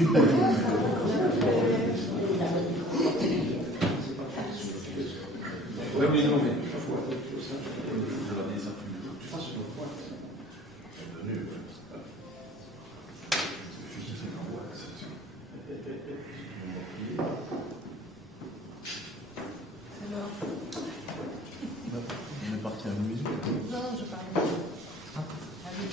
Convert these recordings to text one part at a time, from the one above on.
Oui, mais non, mais. On est parti à la musique. Non, je parle. Ah. Allez.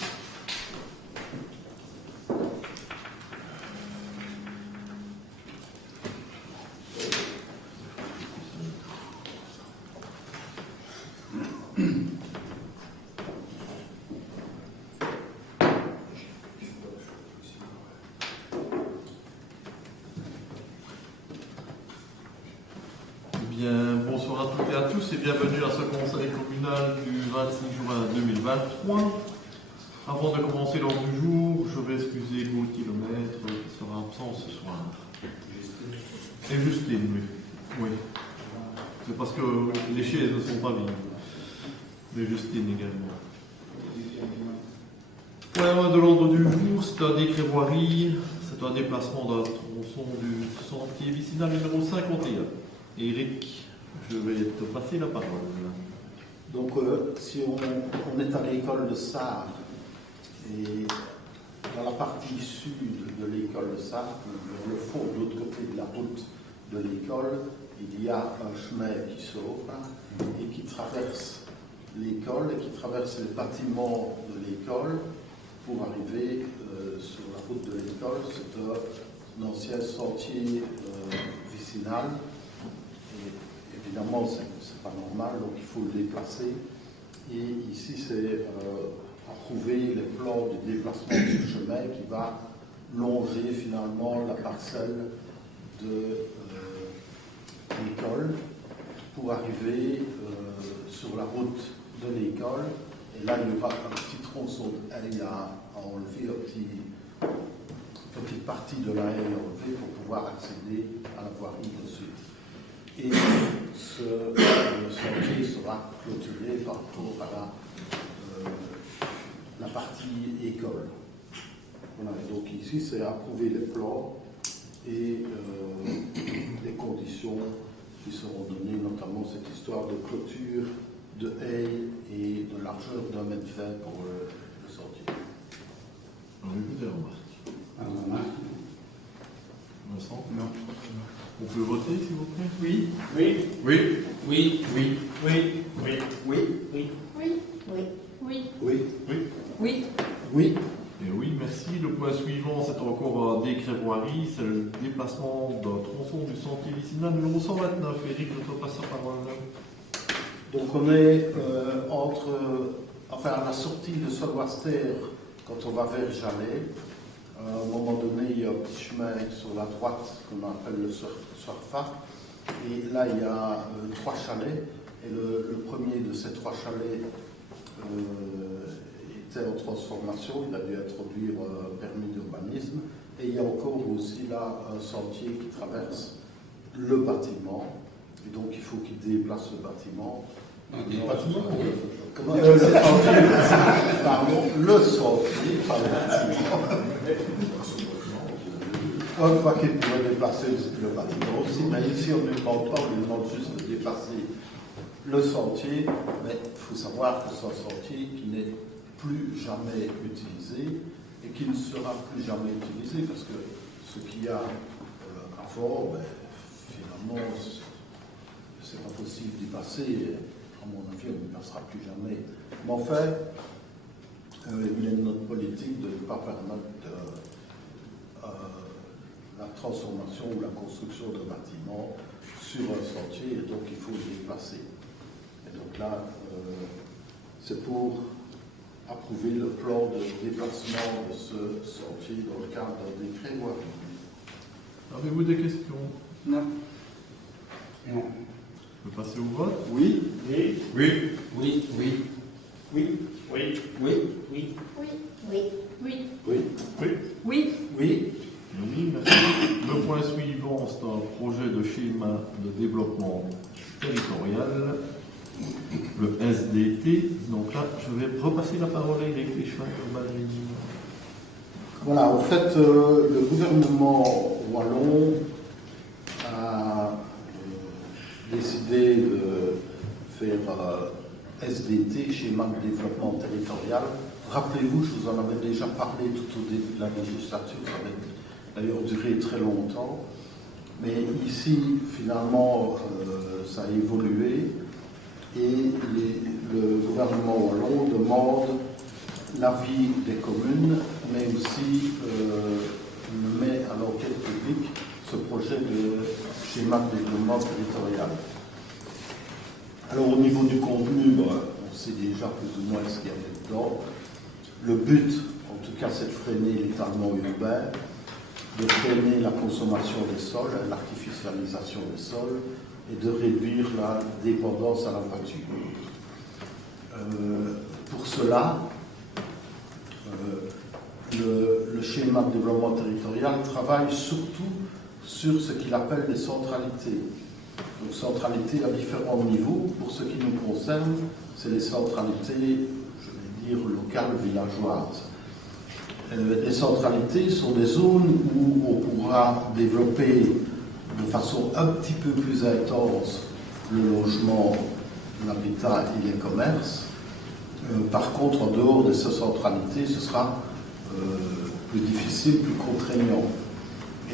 Bien, bonsoir à toutes et à tous et bienvenue à ce conseil communal du 26 juin 2023. Avant de commencer l'ordre du jour, je vais excuser Gauthier Lemaître qui sera absent ce soir. Et Justine, oui. C'est parce que les chaises ne sont pas vides. Mais Justine également. Point de l'ordre du jour, c'est un décret voirie, c'est un déplacement d'un tronçon du sentier vicinal numéro 51. Eric, je vais te passer la parole. Donc, si on est à l'école de Sarre, et dans la partie sud de l'école de Sarre, vers le fond, de l'autre côté de la route de l'école, il y a un chemin qui s'ouvre et qui traverse l'école et qui traverse les bâtiments de l'école pour arriver sur la route de l'école. C'est un ancien sentier vicinal. Évidemment, ce n'est pas normal, donc il faut le déplacer. Et ici, c'est approuver les plans de déplacement du chemin qui va longer finalement la parcelle de l'école pour arriver sur la route de l'école. Et là, il y aura un petit tronçon de haie à enlever, une petite partie de la haie à enlever pour pouvoir accéder à la voirie dessus. Et ce sentier sera clôturé par rapport à la partie école. Voilà, et donc ici, c'est approuver les plans et les conditions qui seront données, notamment cette histoire de clôture, de haie et de largeur d'1,20 m pour le sentier. On a des remarques. Vincent ? Non. On peut voter, s'il vous plaît ? Oui. Oui. Oui. Oui. Oui. Oui. Oui. Oui. Oui. Oui. Oui. Oui. Oui. Oui. Oui. Oui. Et oui, merci. Le point suivant, c'est encore un décret voirie, c'est le déplacement d'un tronçon du sentier vicinal numéro 129. Eric, je te passe la parole. Donc on est à la sortie de Solwaster, quand on va vers Jalais. À un moment donné, il y a un petit chemin sur la droite qu'on appelle le Surfa. Et là, il y a 3 chalets. Et le premier de ces 3 chalets était en transformation. Il a dû introduire un permis d'urbanisme. Et il y a encore aussi là un sentier qui traverse le bâtiment. Et donc, il faut qu'il déplace le bâtiment. Le bâtiment Pardon, le sentier, pas le bâtiment. Une fois qu'il pourrait déplacer le bâtiment aussi, mais ici on ne demande pas, on lui demande juste de déplacer le sentier. Mais il faut savoir que c'est un sentier qui n'est plus jamais utilisé et qui ne sera plus jamais utilisé parce que ce qu'il y a avant, finalement, c'est pas possible d'y passer. À mon avis, on ne passera plus jamais. Mais enfin, il est de notre politique de ne pas permettre la transformation ou la construction de bâtiments sur un sentier, et donc il faut le déplacer. Et donc là, c'est pour approuver le plan de déplacement de ce sentier dans le cadre d'un décret voirie. Avez-vous des questions ? Non. Non. On peut passer au vote ? Oui. Oui. Oui. Oui. Oui. Oui. Oui. Oui. Oui. Oui. Oui. Oui. Oui. Oui. Oui. Oui. Oui, merci. Le point suivant, c'est un projet de schéma de développement territorial, le SDT. Donc là, je vais repasser la parole à Eric Lichman. Voilà, en fait, le gouvernement wallon a décidé de faire SDT, schéma de développement territorial. Rappelez-vous, je vous en avais déjà parlé tout au début de la législature, ça avait d'ailleurs duré très longtemps. Mais ici, finalement, ça a évolué et le gouvernement wallon demande l'avis des communes, mais aussi met à l'enquête publique ce projet de schéma de développement territorial. Alors au niveau du contenu, on sait déjà plus ou moins ce qu'il y avait dedans. Le but, en tout cas, c'est de freiner l'étalement urbain, de freiner la consommation des sols, l'artificialisation des sols, et de réduire la dépendance à la voiture. Pour cela, le schéma de développement territorial travaille surtout sur ce qu'il appelle les centralités. Donc centralités à différents niveaux. Pour ce qui nous concerne, c'est les centralités, je vais dire, locales, villageoises. Les centralités sont des zones où on pourra développer de façon un petit peu plus intense le logement, l'habitat et les commerces. Par contre, en dehors de ces centralités, ce sera plus difficile, plus contraignant.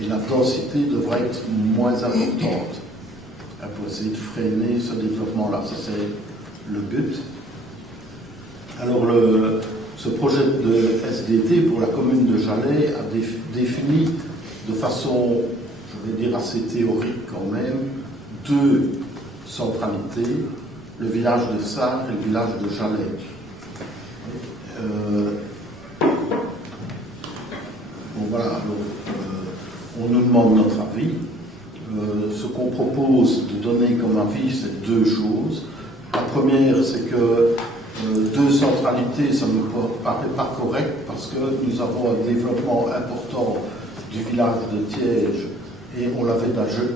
Et la densité devra être moins importante pour essayer de freiner ce développement-là. Ça, c'est le but. Alors, ce projet de SDT pour la commune de Jalais a défini de façon, je vais dire assez théorique quand même, deux centralités, le village de Sarre et le village de Jalais. Bon, voilà, alors, on nous demande notre avis. Ce qu'on propose de donner comme avis, c'est deux choses. La première, c'est que deux centralités, ça ne me paraît pas correct parce que nous avons un développement important du village de Thiège et on l'avait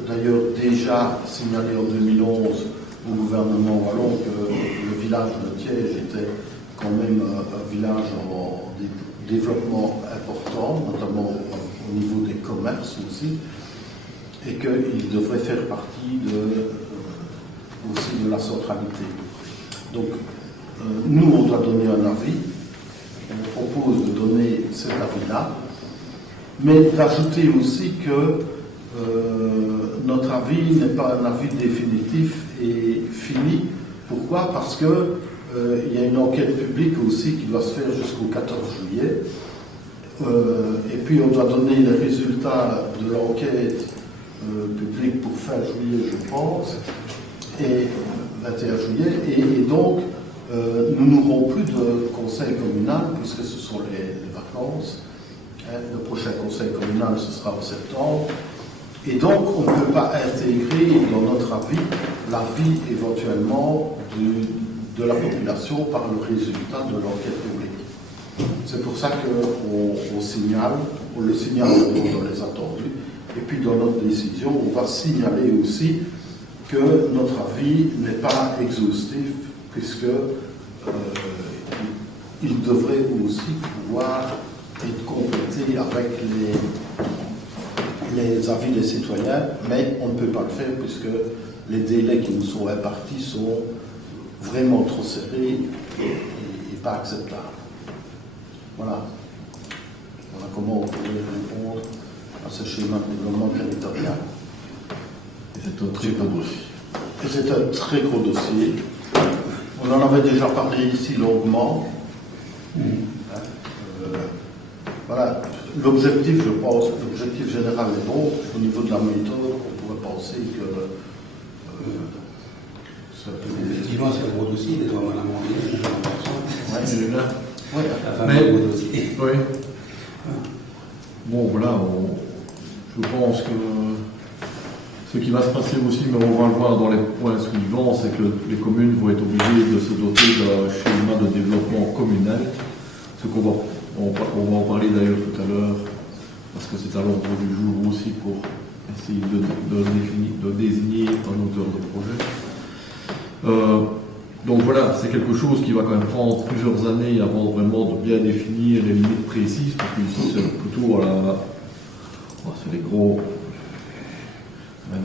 d'ailleurs déjà signalé en 2011 au gouvernement wallon que le village de Thiège était quand même un village en développement important, notamment au niveau des commerces aussi, et qu'il devrait faire partie aussi de la centralité. Donc, nous, on doit donner un avis, on propose de donner cet avis-là, mais d'ajouter aussi que notre avis n'est pas un avis définitif et fini. Pourquoi? Parce que il y a une enquête publique aussi qui doit se faire jusqu'au 14 juillet. Et puis on doit donner les résultats de l'enquête publique pour fin juillet, je pense, et 21 juillet. Et donc, nous n'aurons plus de conseil communal puisque ce sont les vacances. Le prochain conseil communal, ce sera en septembre. Et donc, on ne peut pas intégrer dans notre avis l'avis éventuellement de la population par le résultat de l'enquête publique. C'est pour ça qu'on signale, on le signale dans les attendus, et puis dans notre décision, on va signaler aussi que notre avis n'est pas exhaustif, puisque il devrait aussi pouvoir être complété avec les avis des citoyens, mais on ne peut pas le faire puisque les délais qui nous sont impartis sont vraiment trop serrés et pas acceptables. Voilà. Voilà comment on pourrait répondre à ce schéma de développement territorial. Et c'est un très gros dossier. Et c'est un très gros dossier. On en avait déjà parlé ici longuement. Voilà. L'objectif, je pense, l'objectif général est bon. Au niveau de la méthode, on pourrait penser que ça peut... Effectivement, c'est un gros dossier, des hommes à la Ouais, c'est là. Ouais. La famille gros dossier. Oui. Bon, voilà, je pense que ce qui va se passer aussi, mais on va le voir dans les points suivants, c'est que les communes vont être obligées de se doter d'un schéma de développement communal. Ce qu'on va, on va en parler d'ailleurs tout à l'heure, parce que c'est à l'ordre du jour aussi pour essayer de désigner un auteur de projet. Donc voilà, c'est quelque chose qui va quand même prendre plusieurs années avant vraiment de bien définir les limites précises, parce que ici c'est plutôt c'est les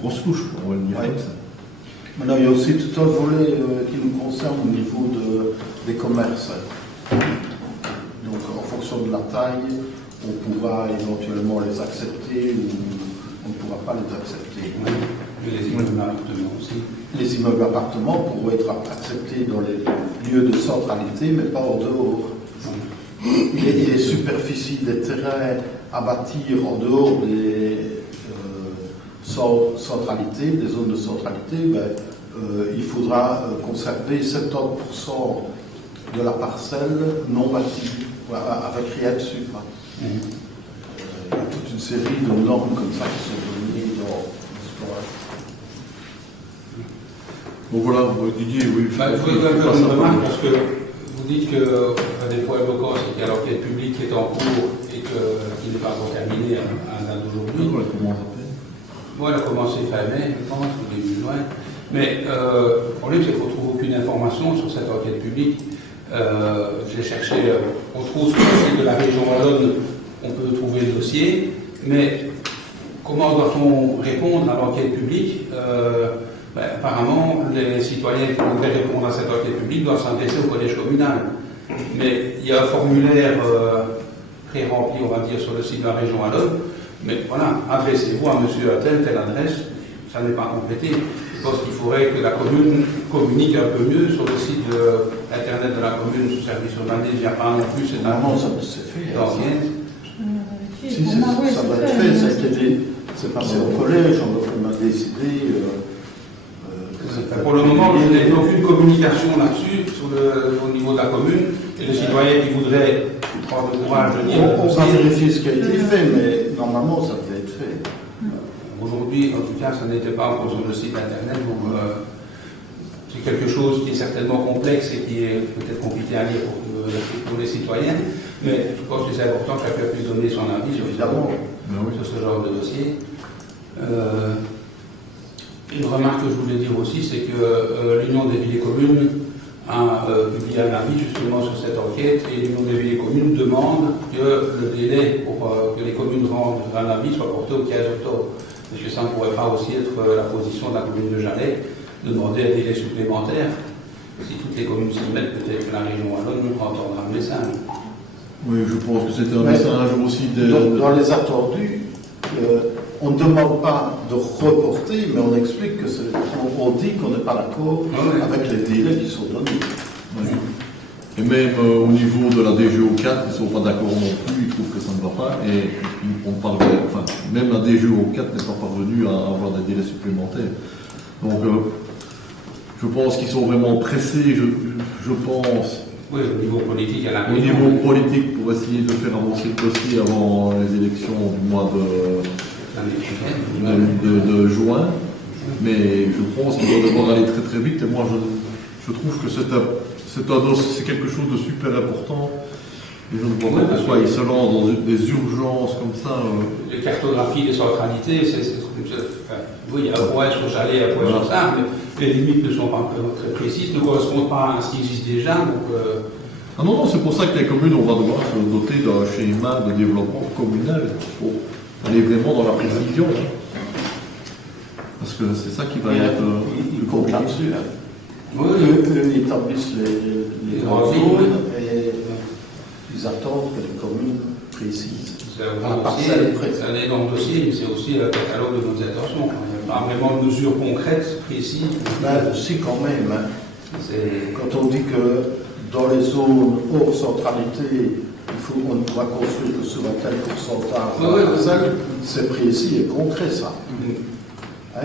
grosses couches, on va le dire comme ça. Maintenant, il y a aussi tout un volet qui nous concerne au niveau des commerces. Donc, en fonction de la taille, on pourra éventuellement les accepter ou on ne pourra pas les accepter. Oui. Et les immeubles appartements aussi. Les immeubles appartements pourront être acceptés dans les lieux de centralité, mais pas en dehors. Les superficies des terrains à bâtir en dehors des centralités, des zones de centralité, il faudra conserver 70% de la parcelle non bâtie, avec rien dessus. Il y a toute une série de normes comme ça qui sont données dans l'histoire. Donc voilà, Didier, oui. Je voulais quand même faire une remarque parce que vous dites que des points bloquants, c'est qu'il y a l'enquête publique qui est en cours et qui n'est pas encore terminée à date d'aujourd'hui. Moi, elle a commencé fin mai, je pense, au début juin. Mais le problème, c'est qu'on ne trouve aucune information sur cette enquête publique. J'ai cherché, on trouve sur le site de la région Wallonne, on peut trouver le dossier, mais comment doit-on répondre à l'enquête publique? Apparemment, les citoyens qui voudraient répondre à cette enquête publique doivent s'adresser au collège communal. Mais il y a un formulaire pré-rempli, on va dire, sur le site de la région Wallonne. Mais voilà, adressez-vous à monsieur telle adresse, ça n'est pas complété. Je pense qu'il faudrait que la commune communique un peu mieux sur le site internet de la commune, ce service urbanisme. Il n'y a pas non plus cette annonce. Ça s'est fait. Si, Si, ça va être fait, c'est passé au collège, on a décidé. Pour le moment, je n'ai aucune communication là-dessus au niveau de la commune. Et les citoyens qui voudraient prendre le courage de dire. On va vérifier ce qui a été fait, mais normalement, ça devait être fait. Aujourd'hui, en tout cas, ça n'était pas encore sur le site internet. Donc, c'est quelque chose qui est certainement complexe et qui est peut-être compliqué à lire pour les citoyens. Mais je pense que c'est important que chacun puisse donner son avis sur ce genre de dossier. Une remarque que je voulais dire aussi, c'est que l'Union des villes et communes a publié un avis justement sur cette enquête et l'Union des villes et communes demande que le délai pour que les communes rendent un avis soit porté au 15 octobre. Parce que ça ne pourrait pas aussi être la position de la commune de Jalais de demander un délai supplémentaire. Si toutes les communes s'y mettent, peut-être que la région Wallonne entendra le message. Oui, je pense que c'était un message aussi Dans les attendus, on ne demande pas de reporter, mais on explique que on dit qu'on n'est pas d'accord avec les délais qui sont donnés. Oui. Et même au niveau de la DGO 4, ils ne sont pas d'accord non plus, ils trouvent que ça ne va pas. Et même la DGO 4 n'est pas parvenue à avoir des délais supplémentaires. Donc je pense qu'ils sont vraiment pressés, je pense. Oui, au niveau politique, au niveau politique, pour essayer de faire avancer le dossier avant les élections du mois de juin. Mais je pense qu'il va devoir aller très très vite. Et moi, je trouve que c'est quelque chose de super important. Et je ne vois pas pourquoi ils se lancent dans des urgences comme ça. Les cartographies des centralités, oui, il y a un point sur Jalais, un point sur ça, mais les limites ne sont pas très précises, ne correspondent pas à ce qui existe déjà. Ah non, c'est pour ça que les communes, on va devoir se doter d'un schéma de développement communal pour aller vraiment dans la précision. Parce que c'est ça qui va être le compliqué. Oui, ils établissent les grandes zones et ils attendent que les communes précisent. C'est un énorme dossier, mais c'est aussi le catalogue de nos intentions. Il n'y a pas vraiment de mesures concrètes, précises. Si, quand même. Quand on dit que dans les zones hors centralité, on ne pourra construire que sur un tel pourcentage, c'est précis et concret, ça.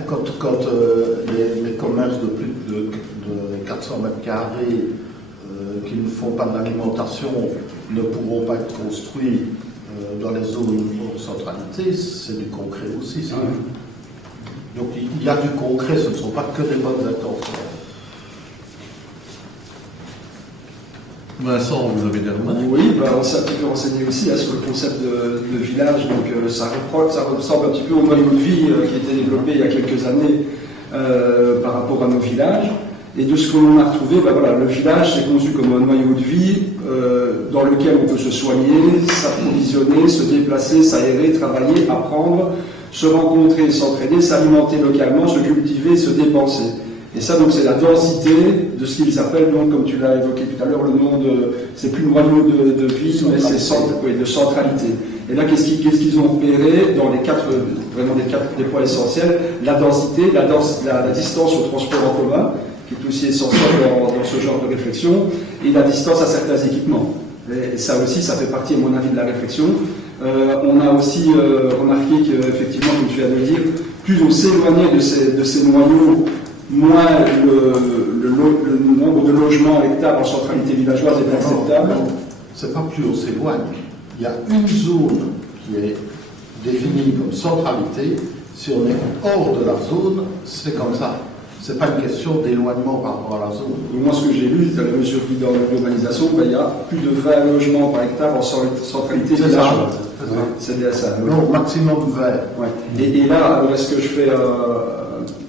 Quand les commerces de plus de 400 mètres carrés qui ne font pas d'alimentation ne pourront pas être construits dans les zones hors centralité, c'est du concret aussi. Ça. Donc il y a du concret, ce ne sont pas que des bonnes intentions. Vincent, vous avez des remarques? Oui, on s'est un petit peu renseigné aussi à ce que le concept de village, donc ça ressemble un petit peu au mode de vie qui a été développé il y a quelques années par rapport à nos villages. Et de ce que l'on a retrouvé, ben voilà, le village c'est conçu comme un noyau de vie dans lequel on peut se soigner, s'approvisionner, se déplacer, s'aérer, travailler, apprendre, se rencontrer, s'entraider, s'alimenter localement, se cultiver, se dépenser. Et ça, donc, c'est la densité de ce qu'ils appellent, donc, comme tu l'as évoqué tout à l'heure, le nom de, c'est plus noyau de vie, mais c'est de centralité. Et là, qu'est-ce qu'ils ont repéré dans les quatre, vraiment des points essentiels? La densité, la distance au transport en commun, qui est aussi essentiel dans ce genre de réflexion, et la distance à certains équipements. Et ça aussi, ça fait partie, à mon avis, de la réflexion. On a aussi remarqué qu'effectivement, comme tu viens de le dire, plus on s'éloignait de ces noyaux, moins le nombre de logements hectares en centralité villageoise est acceptable. C'est pas plus on s'éloigne. Il y a une zone qui est définie comme centralité. Si on est hors de la zone, c'est comme ça. C'est pas une question d'éloignement par rapport à la zone. Moi, ce que j'ai lu, dans la mesure dans l'urbanisation, il y a plus de 20 logements par hectare en centralité villageoise. C'est bien ça. Non, maximum 20. Ouais. Et là, alors est-ce que je fais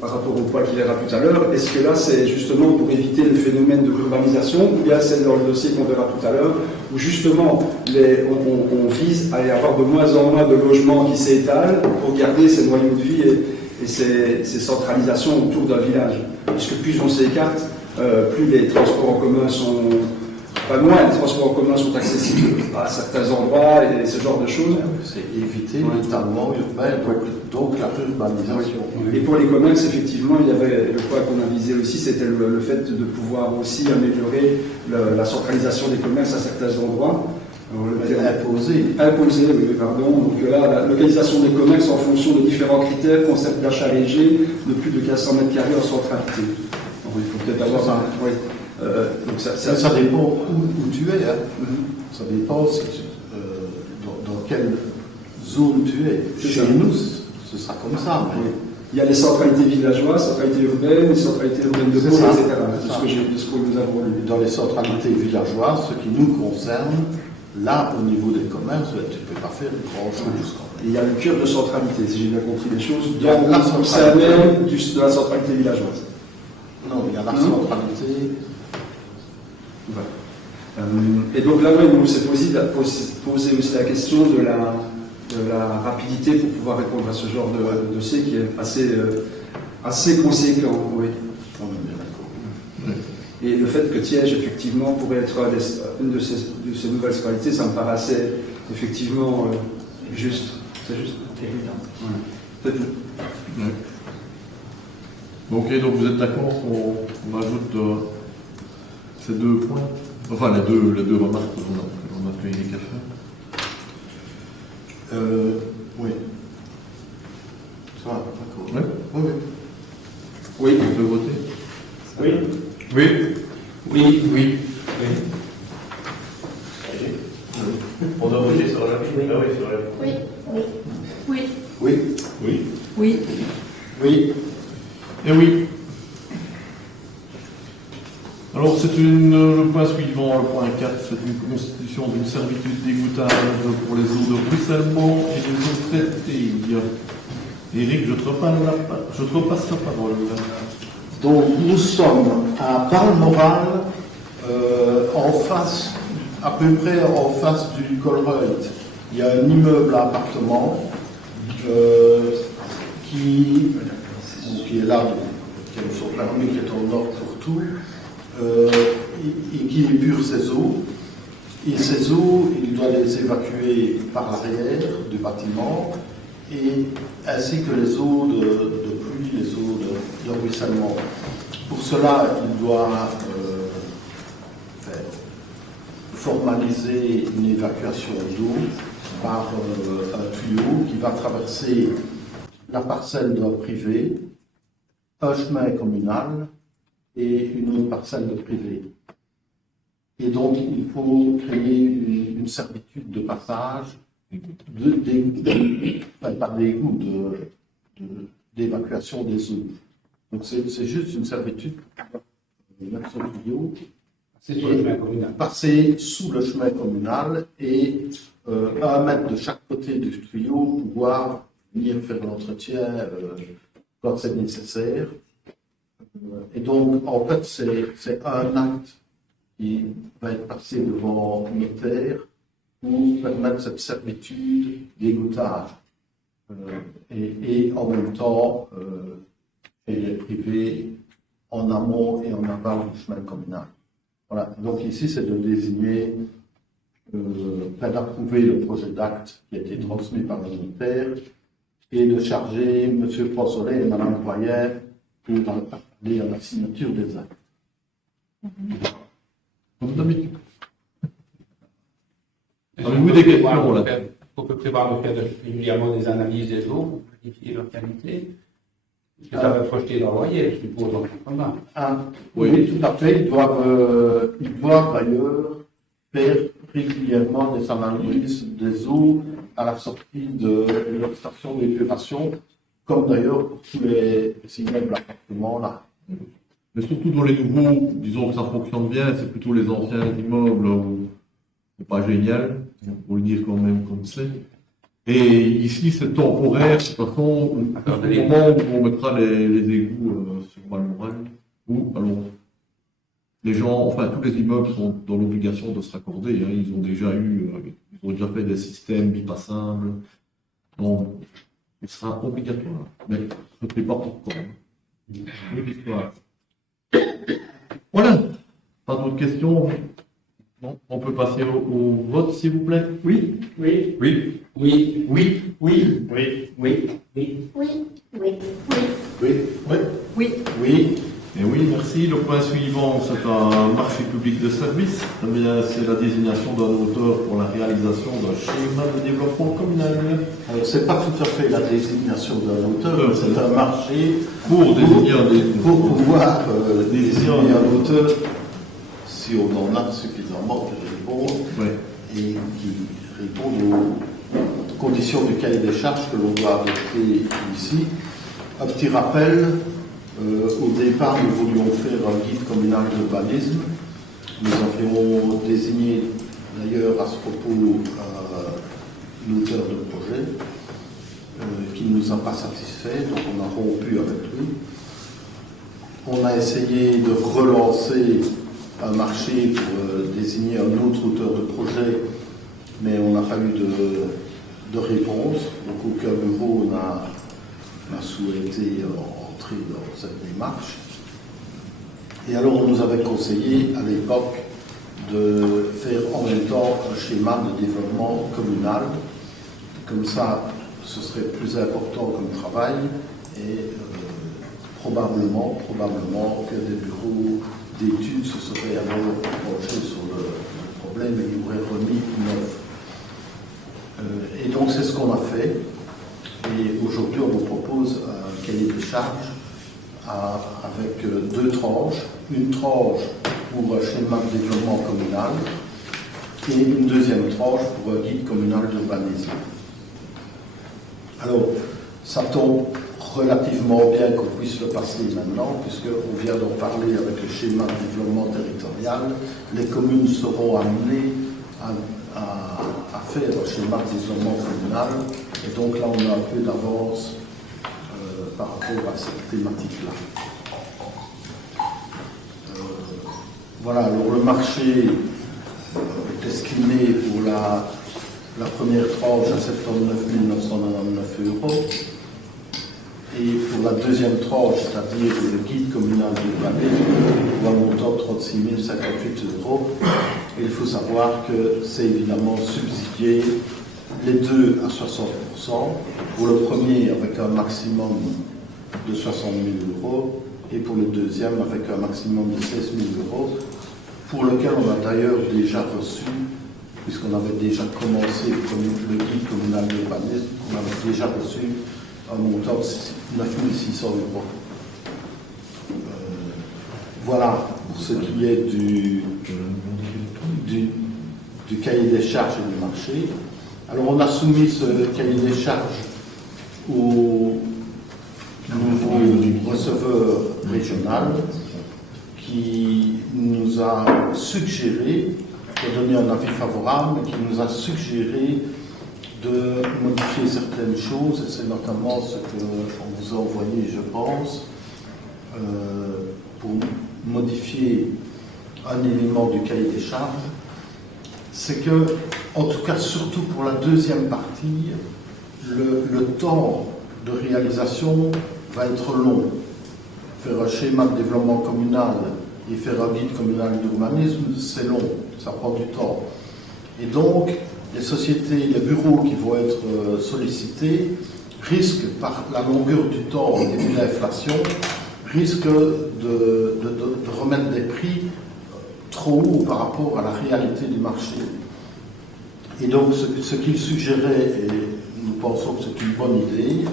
par rapport au point qu'il y aura tout à l'heure, est-ce que là c'est justement pour éviter le phénomène de l'urbanisation, ou bien c'est dans le dossier qu'on verra tout à l'heure, où justement on vise à y avoir de moins en moins de logements qui s'étalent pour garder ces noyaux de vie et ces centralisations autour d'un village. Puisque plus on s'écarte, plus les transports en commun sont... Enfin, moins les transports en commun sont accessibles à certains endroits et ce genre de choses. C'est éviter l'étalement urbain, donc la urbanisation. Et pour les commerces, effectivement, il y avait le point qu'on a visé aussi, c'était le fait de pouvoir aussi améliorer la centralisation des commerces à certains endroits. Imposer. Imposer, oui, pardon. Donc là, la localisation des commerces en fonction de différents critères, concept d'achat léger, de plus de 1500 mètres carrés en centralité. Alors, il faut peut-être avoir ça. Oui. Donc ça dépend où tu es. Hein. Ça dépend dans quelle zone tu es. Chez nous, ce sera comme ça. Mais... Il y a les centralités villageoises, centralités urbaines, les centralités urbaines de Pau, etc. C'est ce que nous avons lu. Dans les centralités villageoises, ce qui nous concerne, là, au niveau des commerces, tu ne peux pas faire grand-chose. Il y a le cœur de centralité, si j'ai bien compris les choses, dans la centralité de la centralité villageoise. Non, il y a la centralité. Voilà. Et donc là, il s'est posé aussi la question de la rapidité pour pouvoir répondre à ce genre de dossier qui est assez conséquent. Oui. On est bien d'accord. Et le fait que Tiège, effectivement, pourrait être une de ces nouvelles qualités, ça me paraissait effectivement juste. C'est juste. Évident. Ok, donc vous êtes d'accord qu'on ajoute ces deux points, enfin les deux remarques qu'on a cueilli les cafés. Oui. Ça va, d'accord. Ouais. Oui. Oui, on peut voter. Oui. Oui. Oui. Oui. On doit voter sur la vie. Ah oui, sur la vie. Oui. Oui. Oui. Oui. Oui. Oui. Et oui. Alors c'est le point suivant, le point 4, c'est une constitution d'une servitude d'égouttage pour les eaux de ruissellement et des eaux traitées. Éric, je te repasse la parole. Donc nous sommes à Balmoral, en face, à peu près en face du Colruyt. Il y a un immeuble à appartements qui est là, qui est sur permis, qui est au nord surtout, et qui épure ses eaux. Et ces eaux, il doit les évacuer par l'arrière du bâtiment, ainsi que les eaux de pluie, les eaux de ruissellement. Pour cela, il doit formaliser une évacuation d'eau par un tuyau qui va traverser la parcelle d'un privé, un chemin communal et une autre parcelle de privé. Et donc, il faut créer une servitude de passage, pas d'égout, d'évacuation des eaux. Donc, c'est juste une servitude, mettre son tuyau, passer sous le chemin communal et à 1 mètre de chaque côté du tuyau, pouvoir venir faire l'entretien quand c'est nécessaire. Et donc, en fait, c'est un acte qui va être passé devant notaire pour permettre cette servitude d'égouttage. Et en même temps, elle est privée en amont et en aval du chemin communal. Voilà. Donc ici, c'est de désigner, d'approuver le projet d'acte qui a été transmis par le notaire et de charger M. François et Mme Boyer pour aller à la signature des actes. Comme d'habitude. Avez-vous des questions là? On peut prévoir de faire régulièrement des analyses des eaux pour vérifier leur qualité. Parce que ça va projeter dans le loyer, je suppose, dans le commun. Oui, tout à fait. Ils doivent d'ailleurs faire régulièrement des analyses des eaux à la sortie de leur station d'épuration, comme d'ailleurs pour tous les immeubles d'appartements là. Mais surtout dans les nouveaux, disons que ça fonctionne bien, c'est plutôt les anciens immeubles où c'est pas génial, pour le dire quand même comme c'est. Et ici, c'est temporaire, de toute façon, au moment où on mettra les égouts sur Valmoral, où, alors, les gens, enfin, tous les immeubles sont dans l'obligation de se raccorder, hein. Ils ont déjà fait des systèmes bipassables, donc, il sera obligatoire. Mais je ne sais pas pourquoi. L'histoire. Voilà. Pas d'autres questions? Non. On peut passer au vote, s'il vous plaît? Oui. Oui. Oui. Oui. Oui. Oui. Oui. Oui. Oui, oui, oui. Oui. Oui. Oui. Oui. Et oui, merci. Le point suivant, c'est un marché public de service. Eh bien, c'est la désignation d'un auteur pour la réalisation d'un schéma de développement communal. Alors, c'est pas tout à fait la désignation d'un auteur, c'est un marché Pour désigner pour pouvoir désigner un auteur, si on en a suffisamment qui répondent, Ouais. et qui répondent aux conditions du cahier des charges que l'on doit adopter ici. Un petit rappel, au départ, nous voulions faire un guide communal d'urbanisme. Nous avions désigné d'ailleurs à ce propos l'auteur de projet qui ne nous a pas satisfait, donc on a rompu avec lui. On a essayé de relancer un marché pour désigner un autre auteur de projet, mais on n'a pas eu de réponse. Donc aucun bureau n'a souhaité entrer dans cette démarche. Et alors on nous avait conseillé à l'époque de faire en même temps un schéma de développement communal. Comme ça, ce serait plus important comme travail et probablement que des bureaux d'études se seraient alors penchés sur le problème et y auraient remis une offre. Et donc c'est ce qu'on a fait. Et aujourd'hui, on vous propose un cahier de charges avec deux tranches. Une tranche pour un schéma de développement communal et une deuxième tranche pour un guide communal d'urbanisme. Alors, ça tombe relativement bien qu'on puisse le passer maintenant, puisqu'on vient d'en parler avec le schéma de développement territorial. Les communes seront amenées à faire un schéma de développement communal, et donc là, on a un peu d'avance par rapport à cette thématique-là. Voilà, alors le marché est estimé pour la première tranche à 79 999 €. Et pour la deuxième tranche, c'est-à-dire le guide communal d'urbanisme, pour un montant de 36 058 €. Et il faut savoir que c'est évidemment subsidié, les deux à 60%, pour le premier avec un maximum de 60 000 €, et pour le deuxième avec un maximum de 16 000 €, pour lequel on a d'ailleurs déjà reçu, puisqu'on avait déjà commencé le guide communal d'urbanisme, on avait déjà reçu un montant de 9 600 €. Voilà pour ce qui est du cahier des charges et du marché. Alors on a soumis ce cahier des charges au nouveau receveur régional qui nous a suggéré, qui a donné un avis favorable, mais qui nous a suggéré de modifier certaines choses, et c'est notamment ce qu'on vous a envoyé, je pense, pour modifier un élément du cahier des charges, c'est que, en tout cas, surtout pour la deuxième partie, le temps de réalisation va être long. Faire un schéma de développement communal et faire un guide communal d'urbanisme, c'est long, ça prend du temps. Et donc, les sociétés, les bureaux qui vont être sollicités risquent, par la longueur du temps et puis l'inflation, risquent de remettre des prix trop hauts par rapport à la réalité du marché. Et donc, ce qu'il suggérait, et nous pensons que c'est une bonne idée,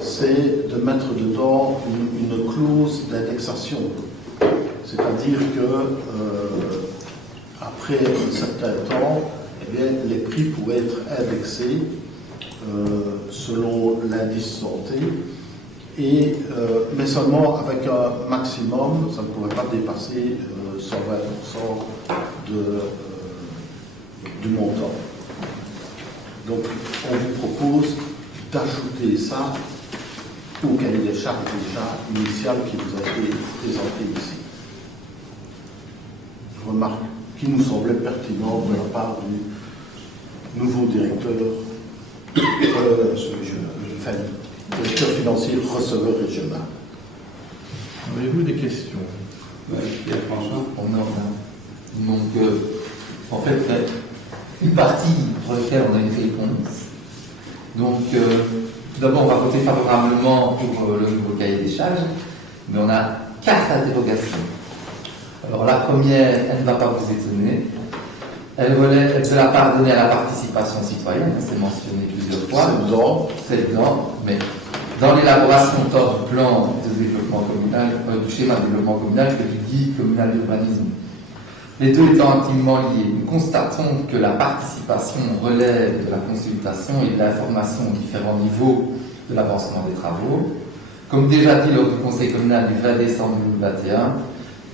c'est de mettre dedans une clause d'indexation. C'est-à-dire que après un certain temps, eh bien, les prix pourraient être indexés selon l'indice santé, mais seulement avec un maximum, ça ne pourrait pas dépasser 120% du montant. Donc on vous propose d'ajouter ça au cahier des charges déjà initial qui vous a été présenté ici. Remarque qui nous semblait pertinente de la part du nouveau directeur, directeur financier receveur régional. Avez-vous des questions? Pierre François. Donc, en fait, une partie pour laquelle on a une réponse. Donc, tout d'abord, on va voter favorablement pour le nouveau cahier des charges, mais on a 4 interrogations. Alors, la première, elle ne va pas vous étonner. Elle relève de la part donnée à la participation citoyenne, c'est mentionné plusieurs fois. C'est dedans, mais dans l'élaboration tant du plan de développement communal, du schéma de développement communal que du guide communal d'urbanisme. Les deux étant intimement liés, nous constatons que la participation relève de la consultation et de l'information aux différents niveaux de l'avancement des travaux. Comme déjà dit lors du Conseil communal du 20 décembre 2021,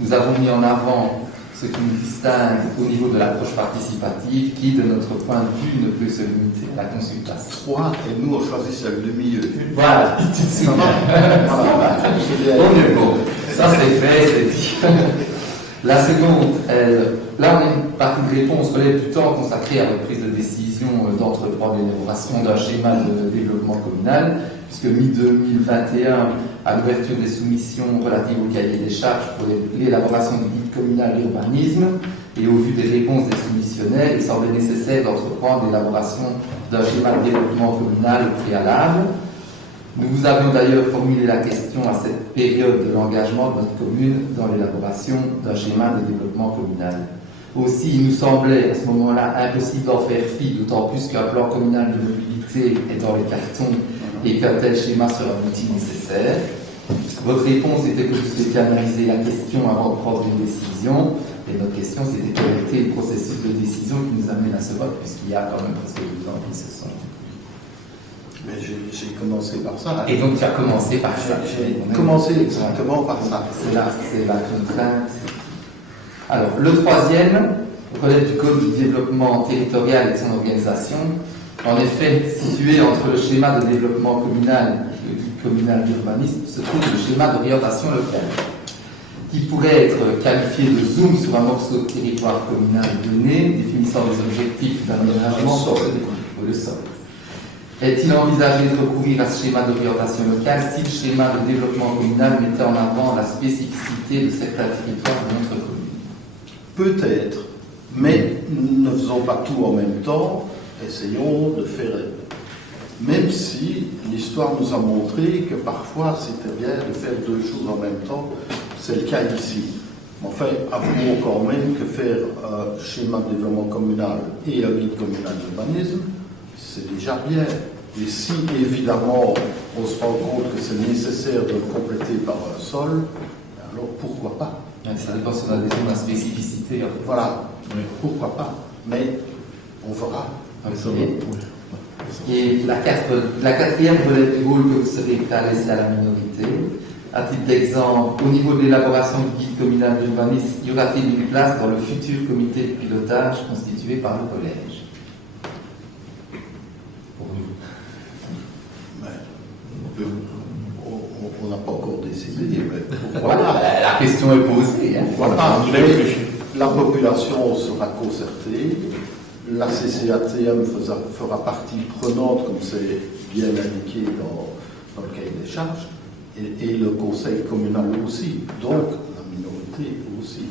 nous avons mis en avant ce qui nous distingue au niveau de l'approche participative qui, de notre point de vue, ne peut se limiter à la consultation. 3, et nous on choisit celle du milieu. Voilà, tu te souviens. On est bon. Ça c'est fait, c'est dit. La seconde, là on a une partie de réponse relève du temps consacré à la prise de décision d'entreprendre l'élaboration d'un schéma de développement communal, puisque mi-2021, à l'ouverture des soumissions relatives au cahier des charges pour l'élaboration du guide communal d'urbanisme, et au vu des réponses des soumissionnaires, il semblait nécessaire d'entreprendre l'élaboration d'un schéma de développement communal au préalable. Nous vous avions d'ailleurs formulé la question à cette période de l'engagement de notre commune dans l'élaboration d'un schéma de développement communal. Aussi, il nous semblait à ce moment-là impossible d'en faire fi, d'autant plus qu'un plan communal de mobilité est dans les cartons et qu'un tel schéma sera un outil nécessaire. Votre réponse était que vous souhaitiez analyser la question avant de prendre une décision, et notre question c'était quel était le processus de décision qui nous amène à ce vote, puisqu'il y a quand même presque 2 ans qui se sont. Mais j'ai commencé par ça. Et donc tu as commencé par ça. J'ai commencé exactement par ça. C'est la contrainte. Alors, le troisième relève du Code du développement territorial et de son organisation. En effet, situé entre le schéma de développement communal et le guide communal d'urbanisme, se trouve le schéma d'orientation locale, qui pourrait être qualifié de zoom sur un morceau de territoire communal donné, définissant les objectifs d'un aménagement sur le sol. Est-il envisagé de recourir à ce schéma d'orientation locale si le schéma de développement communal mettait en avant la spécificité de certains territoires de notre commune? Peut-être, mais ne faisons pas tout en même temps, essayons de faire. Même si l'histoire nous a montré que parfois c'était bien de faire 2 choses en même temps, c'est le cas ici. Enfin, avouons quand même que faire un schéma de développement communal et un guide communal d'urbanisme, c'est déjà bien. Et si, évidemment, on se rend compte que c'est nécessaire de le compléter par un sol, alors pourquoi pas? Ça dépend si on a des spécificités. Voilà, pourquoi pas? Mais on verra. Okay. Et la quatrième relève du rôle que vous serez prêt à laisser à la minorité. À titre d'exemple, au niveau de l'élaboration du guide communal d'urbanisme, y aura-t-il une place dans le futur comité de pilotage constitué par le collège? On n'a pas encore décidé. dire. Voilà, la question est posée. Hein. Voilà, mais la population sera concertée, la CCATM fera partie prenante, comme c'est bien indiqué dans le cahier des charges, et le conseil communal aussi, donc la minorité aussi.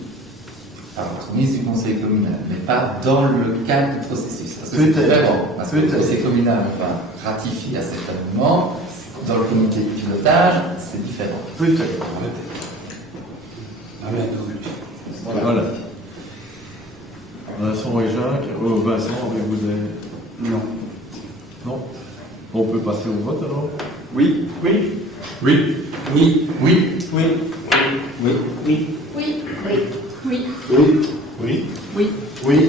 Alors, mise du conseil communal, mais pas dans le cadre du processus. Parce que Peut-être. c'est différent. Parce que le conseil communal va ratifier à cet amendement, dans le comité de pilotage, c'est différent. Peut-être. Ah, mais, Voilà. Vincent et Jacques. Vincent, avez-vous des... Non. Non. On peut passer au vote alors? Oui. Oui. Oui. oui, Oui. Oui. oui, Oui. Oui. Oui. Oui. Oui. Oui. Oui. Oui.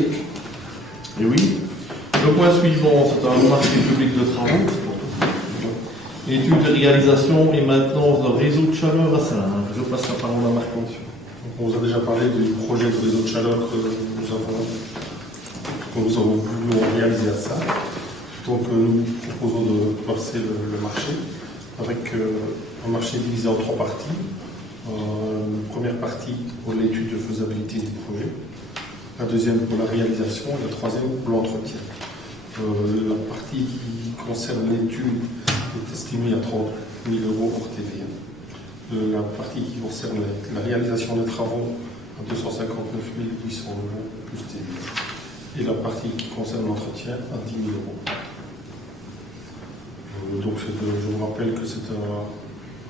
Et oui. Le point suivant, c'est un marché public de travaux. Étude de réalisation et maintenance d'un réseau de chaleur à Saint. Je passe la parole à Marc Conçu. On vous a déjà parlé du projet de réseau de chaleur que nous avons voulu réaliser à ça. Donc nous proposons de passer le marché avec un marché divisé en 3 parties. Une première partie pour l'étude de faisabilité du projet, la deuxième pour la réalisation et la troisième pour l'entretien. La partie qui concerne l'étude est estimée à 30 000 € hors TVA. La partie qui concerne la réalisation des travaux à 259 800 € plus TVA. Et la partie qui concerne l'entretien à 10 000 €. Donc je vous rappelle que c'est un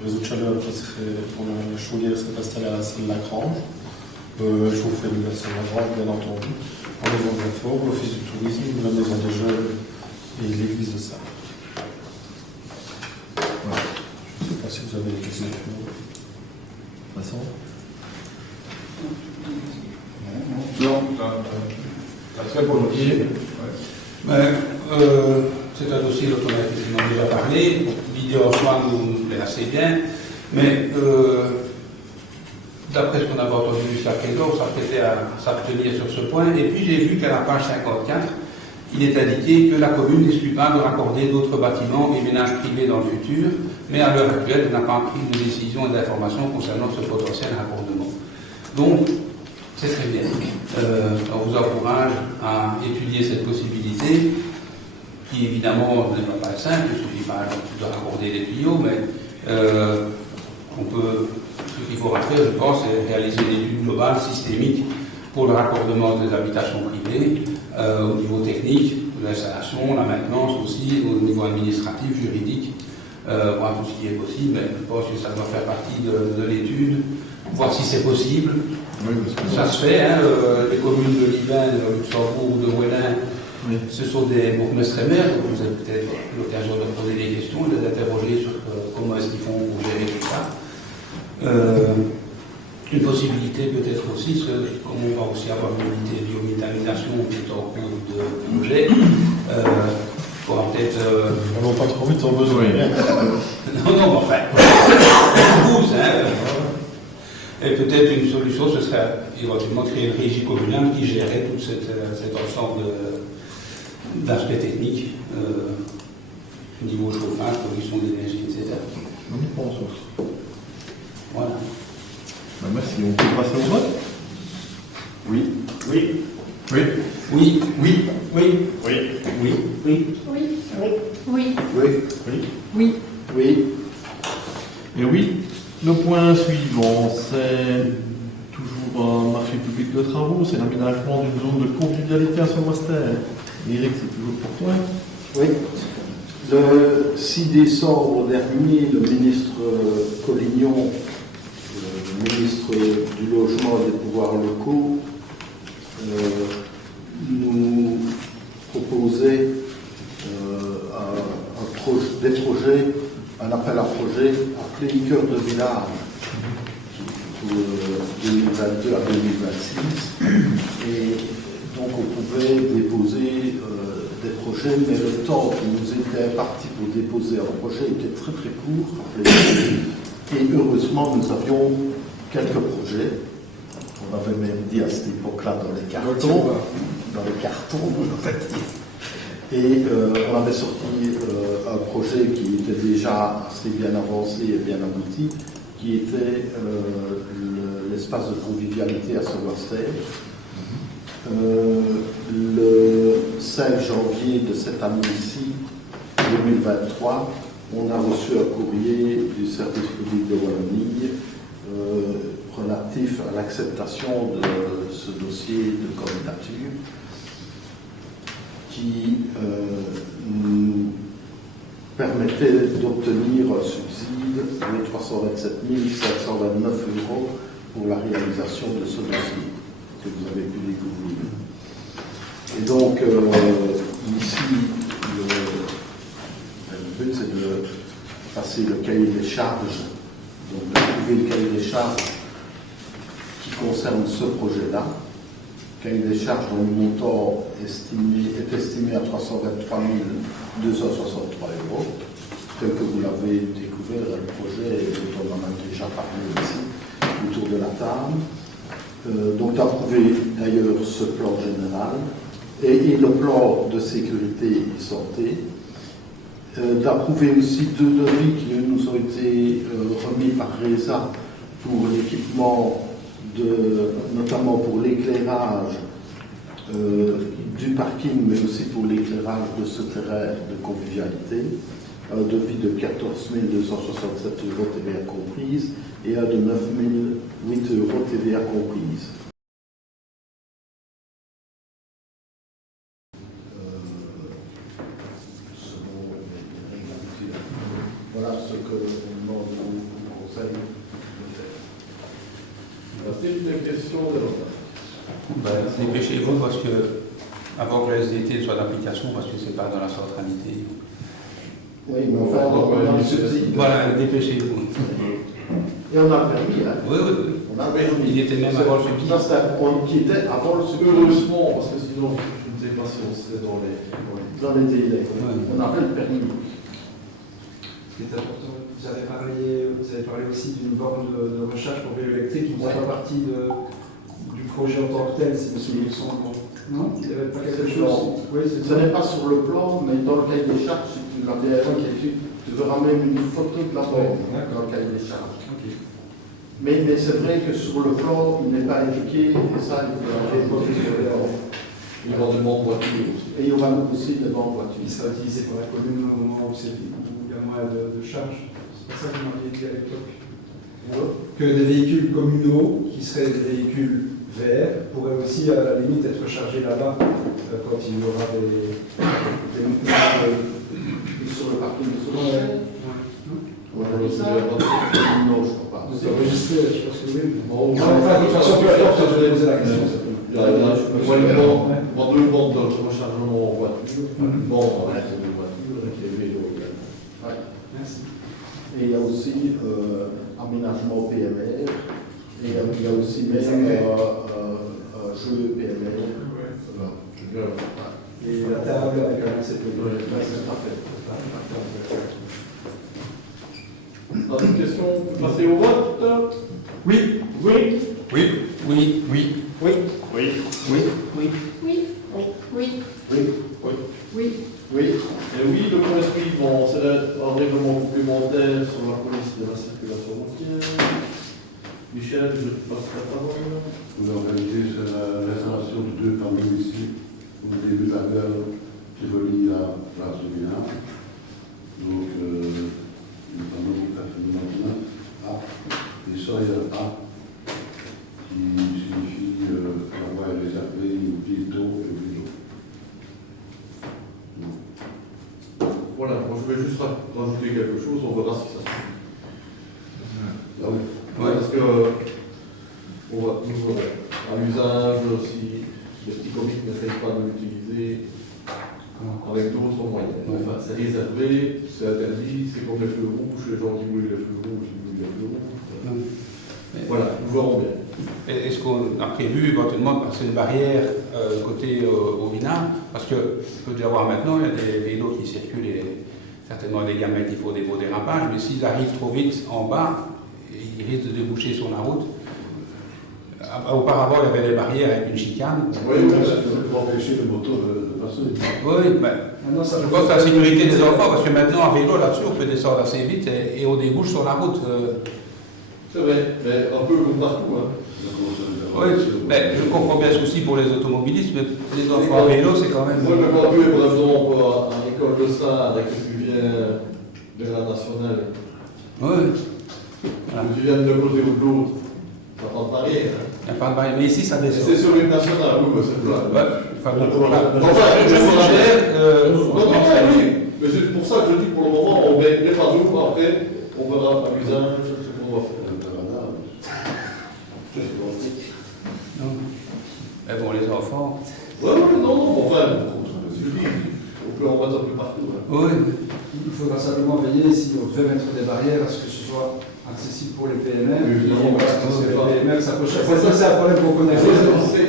réseau de chaleur qui serait, pour la chaudière, serait installé à la salle Lagrange. Chaufferie de la salle Lagrange, bien entendu, la maison de Réfort, l'office du tourisme, la maison des jeunes et l'église de Salle. Voilà. Je ne sais pas si vous avez des questions. Vincent? Non. très volontiers. C'est un dossier dont on a effectivement déjà parlé. L'idée en soi nous plaît assez bien, mais d'après ce qu'on avait entendu jusqu'à présent, on s'apprêtait à s'abstenir sur ce point. Et puis j'ai vu qu'à la page 54, il est indiqué que la commune n'exclut pas de raccorder d'autres bâtiments et ménages privés dans le futur, mais à l'heure actuelle, elle n'a pas pris de décision et d'information concernant ce potentiel raccordement. Donc, c'est très bien. On vous encourage à étudier cette possibilité, qui évidemment ne va pas être simple, il ne suffit pas de raccorder les tuyaux, mais ce qu'il faudra faire, je pense, c'est réaliser une étude globale, systémique, pour le raccordement des habitations privées, au niveau technique, de l'installation, la maintenance aussi, au niveau administratif, juridique, voir tout ce qui est possible. Mais je pense que ça doit faire partie de l'étude, voir si c'est possible. Oui, parce que Ça se fait, hein, les communes de Liban, de Luxembourg, de Wellin, oui. ce sont des bourgmestres et maires, donc vous avez peut-être l'occasion de poser des questions, de les interroger sur comment est-ce qu'ils font pour gérer tout ça. Une possibilité peut-être aussi, comme on va aussi avoir une unité de biométhanisation qui est en cours de projet, il faudra peut-être... On va pas trop vite en besoin. Non, mais enfin, on pousse, hein. Et peut-être une solution, ce serait éventuellement créer une régie communale qui gérerait tout cet ensemble d'aspects techniques, niveau chauffage, production d'énergie, etc. On y pense aussi. Voilà. Ben, merci. On peut passer au vote? Oui. Oui. Oui. Oui. Oui. Oui. Oui. Oui. Oui. Oui. Oui. Oui. Oui. Oui. Et oui. Le point suivant, c'est toujours un marché public de travaux, c'est l'aménagement d'une zone de convivialité à Saint-Ouaster. Eric, c'est toujours pour toi? Oui. Le 6 décembre dernier, le ministre Collignon, le ministre du Logement et des Pouvoirs locaux, nous proposait un appel à projet appelé Cœur de village pour 2022 à 2026. Et donc on pouvait déposer des projets, mais le temps qui nous était imparti pour déposer un projet était très très court. Et heureusement, nous avions quelques projets. On avait même dit à cette époque-là dans les cartons, on aurait dit. Et on avait sorti un projet qui était déjà assez bien avancé et bien abouti, qui qui était l'espace de convivialité à Saint-Wastère. Le 16 janvier de cette année-ci, 2023, on a reçu un courrier du service public de Wallonie relatif à l'acceptation de ce dossier de candidature qui nous permettait d'obtenir un subside de 327 529 € pour la réalisation de ce dossier que vous avez pu découvrir. Et donc, ici, le but, c'est de passer le cahier des charges, donc de trouver le cahier des charges qui concerne ce projet-là. Le cahier des charges dont le montant est estimé à 323 263 €. Tel que vous l'avez découvert, le projet, dont on en a déjà parlé ici, autour de la table. Donc d'approuver d'ailleurs ce plan général et le plan de sécurité et santé. D'approuver aussi 2 devis qui nous ont été remis par RESA pour l'équipement, notamment pour l'éclairage du parking, mais aussi pour l'éclairage de ce terrain de convivialité. Un devis de 14 267 € TVA comprise et un de 9 008 € TVA comprise. Voilà ce que l'on vous conseille de faire. Merci. Une question de l'autre. Dépêchez-vous parce que, avant que le SDT soit d'application, parce que ce n'est pas dans la centralité. Oui, mais enfin, on a le subside. Voilà, dépêchez-vous. Et on a le permis, hein. Oui. On a le permis. Il était même avant le subside. Ça, c'était un point qui était avant le subside. Heureusement, parce que sinon, je ne sais pas si on serait dans les délais. On appelle le permis. Ce qui est important, vous avez parlé aussi d'une borne de recharge pour vélo électrique qui ne fait pas partie du projet en tant que tel, si mes souvenirs sont bons. Non? Il n'y avait pas quelque chose? Oui, ce n'est pas sur le plan, mais dans le cahier des charges, si tu l'as bien écrit, tu verras même une photo de la borne dans le cahier des charges. Okay. Mais c'est vrai que sur le plan, il n'est pas indiqué, et ça, il faudra reposer sur les bornes. Il y aura des bancs voitures aussi. Et il y aura aussi des bancs voitures. Il sera utilisé par la commune au moment où il y a moins de charge. C'est pas ça que vous m'aviez dit à l'époque. Que des véhicules communaux, qui seraient des véhicules verts, pourraient aussi à la limite être chargés là-bas quand il y aura des sur le parking de Solon. On a aussi des bancs. Non, je ne crois pas. Vous enregistrez, je pense que oui. Bon, Enfin, de toute façon, peu importe, je vais poser la question. Il y a 2 bancs de rechargement en voiture. Bon, on a des voitures et des vélos. Merci. Et il y a aussi aménagement PMR, et il y a aussi même jeu PMR. Et la table avec un assez peu de C'est parfait. D'autres questions? Passer au vote? Oui. Oui. Oui. Oui. Oui. Oui. Oui. Oui. Et oui, le point suivant, c'est un règlement complémentaire sur la police de la circulation routière. Michel, je te passe la parole. En réalité, c'est l'installation de 2 panneaux ici, au début de la gare qui relie la place du village. Donc, le panneau maintenant A, et ça, il y a A, qui signifie la voie est réservée aux piétons et aux vélos. Voilà, moi je vais juste rajouter quelque chose, on verra si ça se fait. Ah oui. Ouais, parce que on va toujours à l'usage, si les petits comiques n'essayent pas de l'utiliser avec d'autres moyens. Enfin, c'est réservé, c'est interdit, c'est comme les feux rouges, les gens qui brûlent les feux rouges, ils brûlent les feux rouges. Voilà, nous verrons bien. Est-ce qu'on a prévu éventuellement de passer une barrière côté au Vinard? Parce que, je peux déjà voir maintenant, il y a des vélos qui circulent et certainement des gamins qui font des beaux dérapages, mais s'ils arrivent trop vite en bas, ils risquent de déboucher sur la route. Auparavant, il y avait des barrières avec une chicane. Oui, pour empêcher le moto de passer. Oui, ben, je pense à la sécurité des enfants, parce que maintenant, en vélo, là-dessus, on peut descendre assez vite et on débouche sur la route. C'est vrai, mais un peu comme partout. Hein. Oui, mais je comprends bien le souci pour les automobilistes, mais les enfants à vélo, c'est quand même. Moi, je vois plus, par exemple, à l'école de Sarre, que tu viens de la nationale. Oui. Voilà. Tu viens de côté ou de l'autre. Ça n'a pas de barrière. Il n'y a pas de barrière, mais ici, ça descend. C'est sur une nationale, oui, c'est plat. Ouais. Enfin, je suggère. Oui, mais c'est pour ça que je dis pour le moment, on met les panneaux, après, on verra à l'usage ce qu'on va faire. Non. Mais bon, les enfants. Oui, non, enfin, je dis, on peut en mettre un peu partout. Hein. Oui. Il faudra simplement veiller, si on devait mettre des barrières, à ce que ce soit accessible pour les PMR. Oui, non, parce que les PMR s'approchent. C'est Ça, c'est un problème qu'on connaît.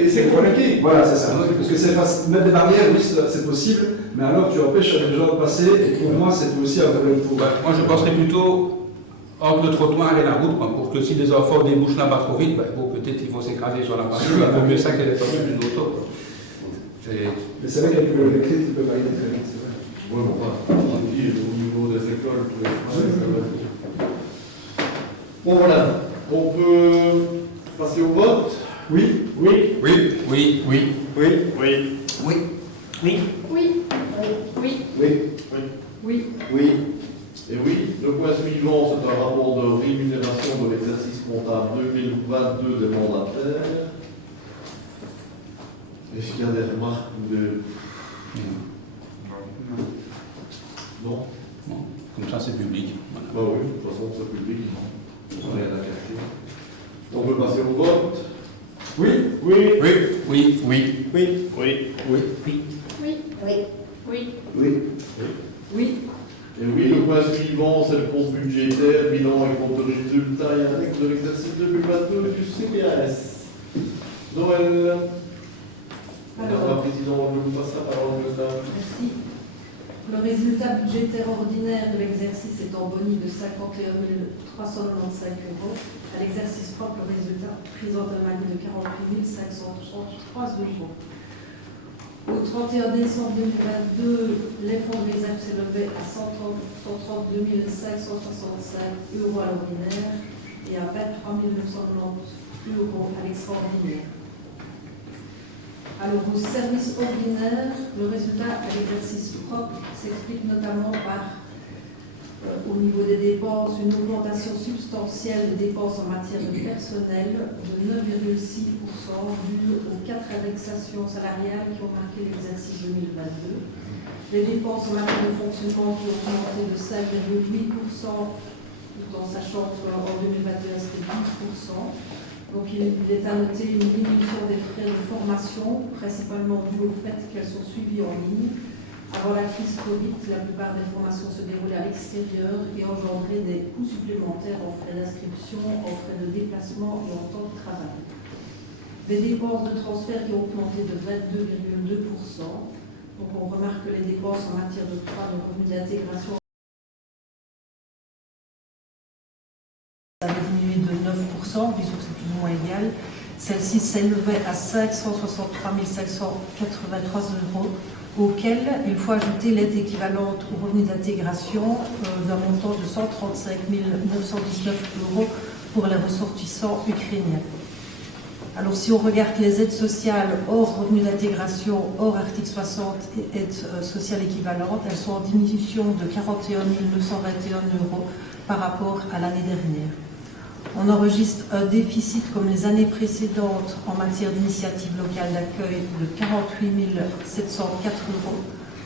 C'est compliqué. Voilà, c'est ça. Parce que c'est facile. Mettre des barrières, oui, c'est possible, mais alors tu empêches les gens de passer, et pour moi, c'est aussi un problème pour. Moi, je penserais plutôt entre le trottoir et la route, pour que si les enfants débouchent là-bas trop vite, bon, peut-être ils vont s'écraser sur la partie. Il vaut mieux ça qu'elle est pas d'une auto. Mais c'est vrai qu'avec les clés, tu peux varier très vite, c'est vrai. Oui, bon, on dit au niveau des écoles, tous les freins, bon, voilà. On peut passer au vote. Oui. Oui. Oui. Oui. Oui. Oui. Oui. Oui. Oui. Oui. Oui. Oui. Oui. Et oui, le point suivant, c'est un rapport de rémunération de l'exercice comptable 2022 des mandataires. Est-ce qu'il y a des remarques ou des... Non. Non. Comme ça, c'est public. Bah oui, de toute façon, c'est public. On n'a rien à cacher. On peut passer au vote. Oui. Oui. Oui. Oui. Oui. Oui. Oui. Oui. Oui. Oui. Oui. Oui. Oui. Et oui, le point suivant, c'est le compte budgétaire, bilan et compte de résultats et annexe de l'exercice 2022 du CPAS. Noël. Madame la Présidente, je vous passe la parole, madame. Merci. Le résultat budgétaire ordinaire de l'exercice est en boni de 51 395 €. À l'exercice propre, le résultat présente un malus de 48 533 €. Au 31 décembre 2022, les fonds de réserve s'élevaient à 132 565 € à l'ordinaire et à 23 990 € à l'extraordinaire. Alors, au service ordinaire, le résultat à l'exercice propre s'explique notamment par, au niveau des dépenses, une augmentation substantielle des dépenses en matière de personnel de 9,6% due aux 4 indexations salariales qui ont marqué l'exercice 2022. Les dépenses en matière de fonctionnement qui ont augmenté de 5,8%, tout en sachant qu'en 2021 c'était 12%. Donc il est à noter une diminution des frais de formation, principalement dû au fait qu'elles sont suivies en ligne. Avant la crise Covid, la plupart des formations se déroulaient à l'extérieur et engendraient des coûts supplémentaires en frais d'inscription, en frais de déplacement et en temps de travail. Des dépenses de transfert qui ont augmenté de 22,2%. Donc on remarque que les dépenses en matière de revenus d'intégration avait diminué de 9%, puisque c'est plus ou moins égal. Celle-ci s'élevait à 563 583 €, auquel il faut ajouter l'aide équivalente aux revenus d'intégration d'un montant de 135 919 € pour les ressortissants ukrainiens. Alors si on regarde les aides sociales hors revenus d'intégration, hors article 60 et aides sociales équivalentes, elles sont en diminution de 41 921 € par rapport à l'année dernière. On enregistre un déficit comme les années précédentes en matière d'initiative locale d'accueil de 48 704 €,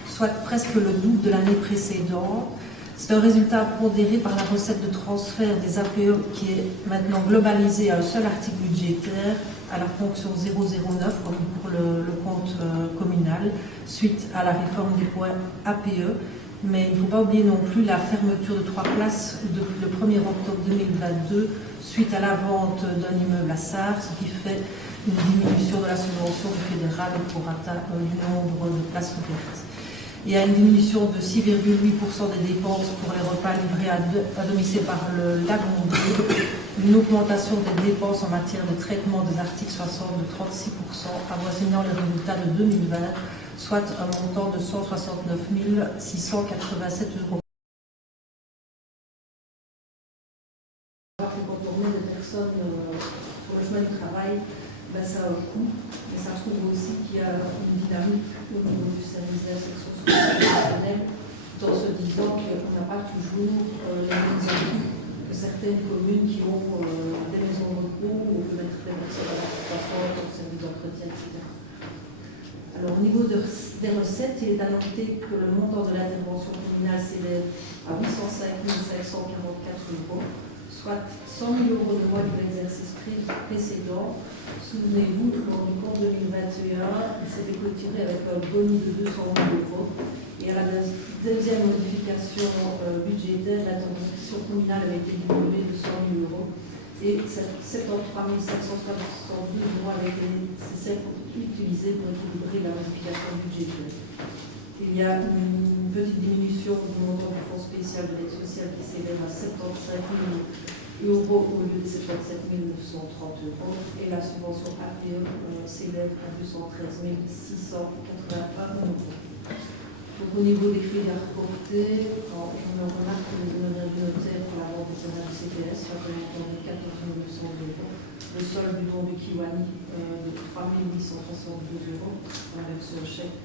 soit presque le double de l'année précédente. C'est un résultat pondéré par la recette de transfert des APE qui est maintenant globalisée à un seul article budgétaire, à la fonction 009, comme pour le compte communal, suite à la réforme des points APE. Mais il ne faut pas oublier non plus la fermeture de 3 places depuis le 1er octobre 2022 suite à la vente d'un immeuble à Sarre, ce qui fait une diminution de la subvention du fédéral pour atteindre du nombre de places ouvertes. Il y a une diminution de 6,8% des dépenses pour les repas livrés à domicile par le Lagondé, une augmentation des dépenses en matière de traitement des articles 60 de 36%, avoisinant les résultats de 2020, soit un montant de 169 687 €. savoir que quand on remet des personnes sur le chemin du travail, ben, ça a un coût, mais ça trouve aussi qu'il y a une dynamique au niveau du service d'insertion sociale, tout en se disant qu'on n'a pas toujours les mêmes envies que certaines communes qui ont des maisons de repos où on peut mettre des personnes à la situation, au service d'entretien, etc. Alors, au niveau des recettes, il est à noter que le montant de l'intervention communale s'élève à 805 544 €, soit 100 000 € de moins que l'exercice précédent. Souvenez-vous, lors du compte 2021, il s'était clôturé avec un bonus de 200 000 €. Et à la deuxième modification budgétaire, l'intervention communale avait été diminuée de 100 000 €. Et 73 572 mois avec les nécessaires utilisés pour équilibrer la modification budgétaire. Il y a une petite diminution du montant du fonds spécial de l'aide sociale qui s'élève à 75 000 € au lieu de 77 930 €. Et la subvention APE s'élève à 213 681 €. Donc, au niveau des crédits à reporter, on remarque que les honoraires du notaire pour la vente des honoraires du CPS sont à montant de 14 900 €. Le solde du don du Kiwani de 3 872 €. On a reçu un chèque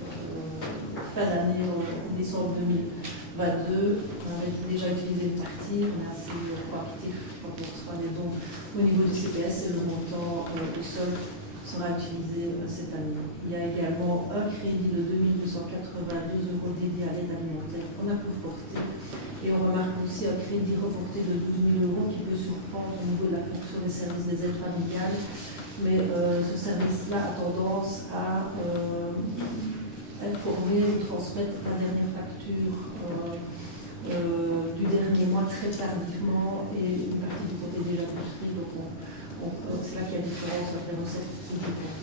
fin d'année en décembre 2022. On avait déjà utilisé une partie, on est assez proactif quand on reçoit des dons. Au niveau du CPS, c'est le montant du solde sera utilisé cette année. Il y a également un crédit de 2 282 € dédié à l'aide alimentaire qu'on a pu reporter. Et on remarque aussi un crédit reporté de 12 000 € qui peut surprendre au niveau de la fonction des services des aides familiales. Mais ce service-là a tendance à informer ou transmettre la dernière facture du dernier mois très tardivement et une partie du côté déjà construit. Donc c'est là qu'il y a une différence entre les recettes et les dépenses.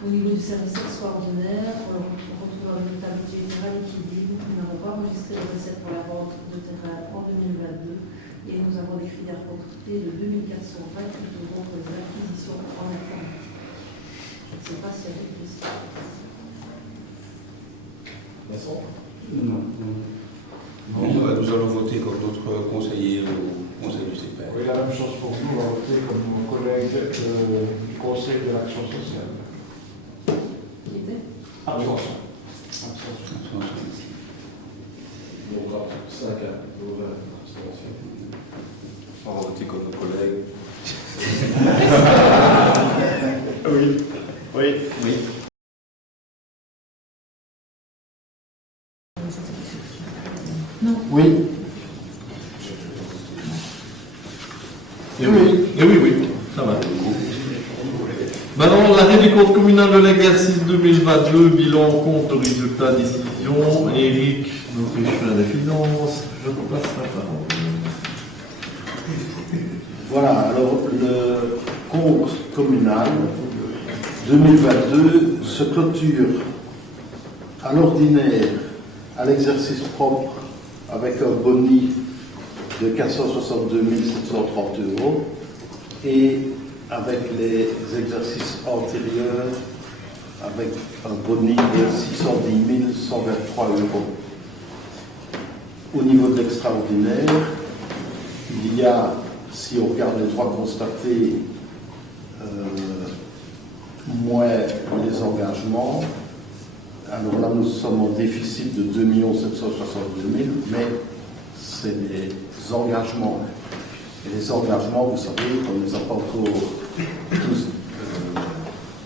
Au niveau du service extraordinaire, on retrouve un résultat budgétaire équilibre. Nous n'avons pas enregistré les recettes pour la vente de terrain en 2022 et nous avons des crédits à reporter de 2 428 € pour les acquisitions en informatique. Je ne sais pas s'il y a des questions. Vincent ? Non. Nous allons voter comme notre conseiller au conseil du CPR. Oui, la même chose pour nous, on va voter comme mon collègue du conseil de l'action sociale. Qui était ? Abstention. Donc, 5 à On va voter comme nos collègues. Oui. Non. Oui. Et oui, ça va. Maintenant, l'arrêt du compte communal de l'exercice 2022, bilan, compte, résultat, décision. Eric, notre échevin des finances, je te passe la parole. Voilà, alors le compte communal 2022 se clôture à l'ordinaire à l'exercice propre avec un boni de 462 730 € et avec les exercices antérieurs avec un boni de 610 123 €. Au niveau de l'extraordinaire, il y a, si on regarde les droits constatés, moins les engagements. Alors là, nous sommes en déficit de 2 762 000, mais c'est les engagements. Et les engagements, vous savez, on ne les a pas encore tous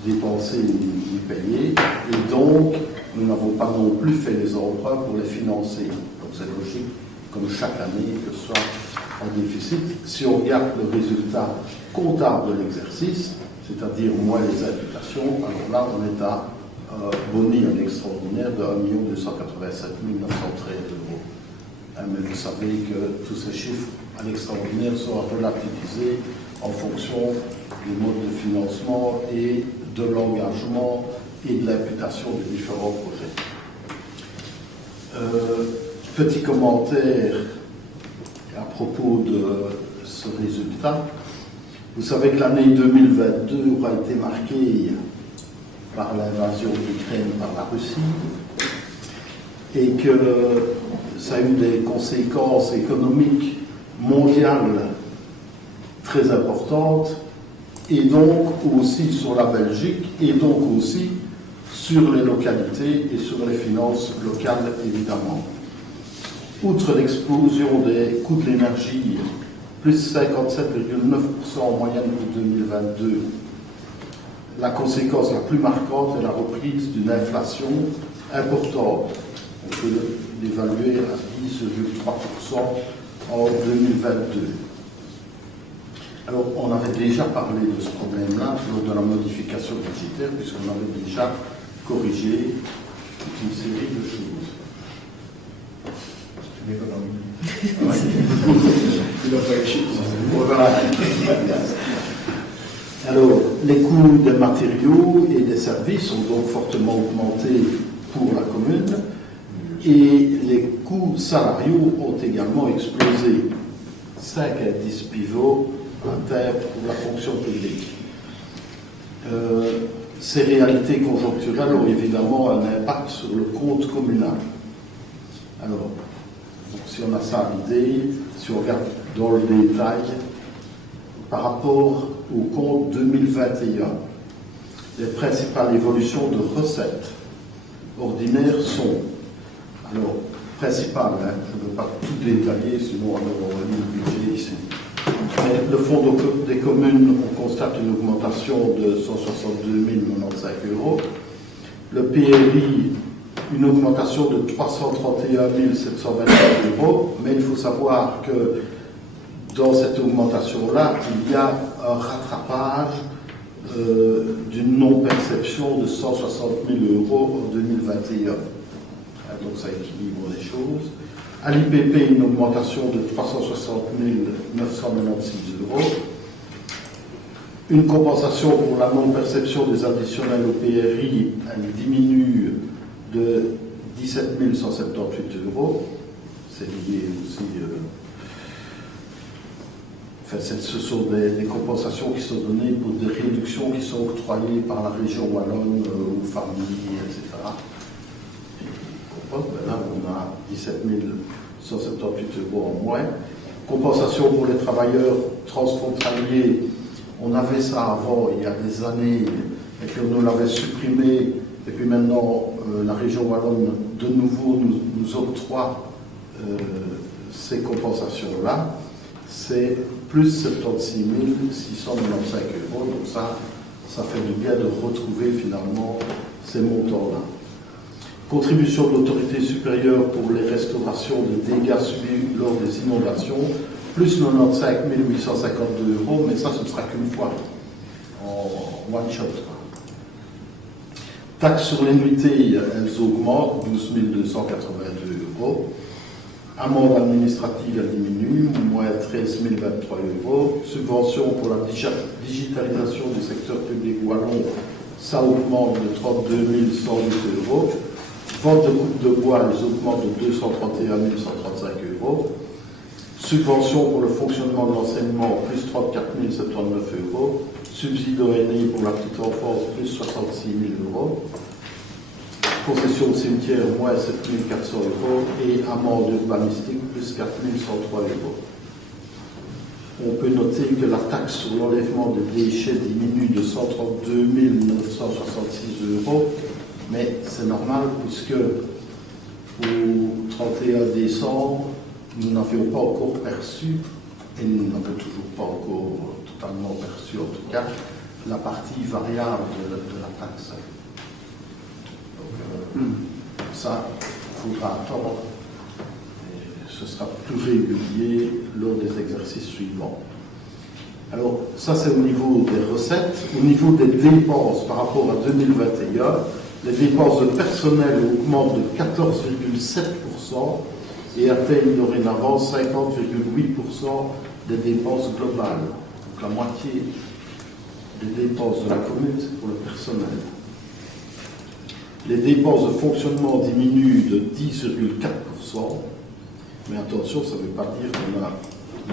dépensés ni payés, et donc nous n'avons pas non plus fait les emprunts pour les financer. Donc c'est logique, comme chaque année, que ce soit en déficit. Si on regarde le résultat comptable de l'exercice, c'est-à-dire moins les imputations, alors là, on est à boni en extraordinaire de 1 287 913 €. Mais vous savez que tous ces chiffres à l'extraordinaire sont relativisés en fonction des modes de financement et de l'engagement et de l'imputation des différents projets. Petit commentaire à propos de ce résultat. Vous savez que l'année 2022 aura été marquée par l'invasion de l'Ukraine par la Russie et que ça a eu des conséquences économiques mondiales très importante, et donc aussi sur la Belgique, et donc aussi sur les localités et sur les finances locales, évidemment. Outre l'explosion des coûts de l'énergie, plus 57,9% en moyenne pour 2022, la conséquence la plus marquante est la reprise d'une inflation importante. On peut l'évaluer à 10,3% en 2022. Alors, on avait déjà parlé de ce problème-là lors de la modification budgétaire, puisqu'on avait déjà corrigé toute une série de choses. Voilà. Alors, les coûts des matériaux et des services ont donc fortement augmenté pour la commune, et les coûts salariaux ont également explosé. 5 indices pivots internes pour la fonction publique. Ces réalités conjoncturelles ont évidemment un impact sur le compte communal. Alors, si on a ça à l'idée, si on regarde dans le détail, par rapport au compte 2021, les principales évolutions de recettes ordinaires sont, alors, principales, hein, je ne veux pas tout détailler, sinon on aurait mis le budget ici. Mais le fonds des communes, on constate une augmentation de 162 095 €. Le PRI, une augmentation de 331 724 €, mais il faut savoir que dans cette augmentation-là, il y a un rattrapage d'une non-perception de 160 000 € en 2021. Donc ça équilibre les choses. À l'IPP, une augmentation de 360 996 €. Une compensation pour la non-perception des additionnels au PRI, elle diminue de 17 178 €. C'est lié aussi... ce sont des compensations qui sont données pour des réductions qui sont octroyées par la région wallonne aux familles, etc. Là, on a 17 178 € en moins. Compensation pour les travailleurs transfrontaliers, on avait ça avant, il y a des années, et puis on l'avait supprimé, et puis maintenant, la région wallonne, de nouveau, nous octroie ces compensations-là. C'est plus 76 695 €, donc ça fait du bien de retrouver finalement ces montants-là. Contribution de l'autorité supérieure pour les restaurations de dégâts subis lors des inondations, plus 95 852 €, mais ça, ce ne sera qu'une fois, en one shot. Taxes sur les nuitées, elles augmentent, 12 282 €. Amende administrative, elle diminue, moins 13 023 €. Subvention pour la digitalisation du secteur public wallon, ça augmente de 32 108 €. Vente de coupe de bois, elles augmentent de 231 135 €. Subvention pour le fonctionnement de l'enseignement, plus 34 079 €. Subside ONI pour la petite enfance, plus 66 000 €. Concession de cimetière, moins 7 400 € et amende urbanistique, plus 4 103 €. On peut noter que la taxe sur l'enlèvement des déchets diminue de 132 966 €, mais c'est normal puisque au 31 décembre, nous n'avions pas encore perçu, et nous n'avons toujours pas encore totalement perçu en tout cas, la partie variable de la taxe. Ça, il faudra attendre. Et ce sera plus régulier lors des exercices suivants. Alors, ça c'est au niveau des recettes. Au niveau des dépenses par rapport à 2021, les dépenses de personnel augmentent de 14,7% et atteignent dorénavant 50,8% des dépenses globales. Donc la moitié des dépenses de la commune, c'est pour le personnel. Les dépenses de fonctionnement diminuent de 10,4%, mais attention, ça ne veut pas dire qu'on a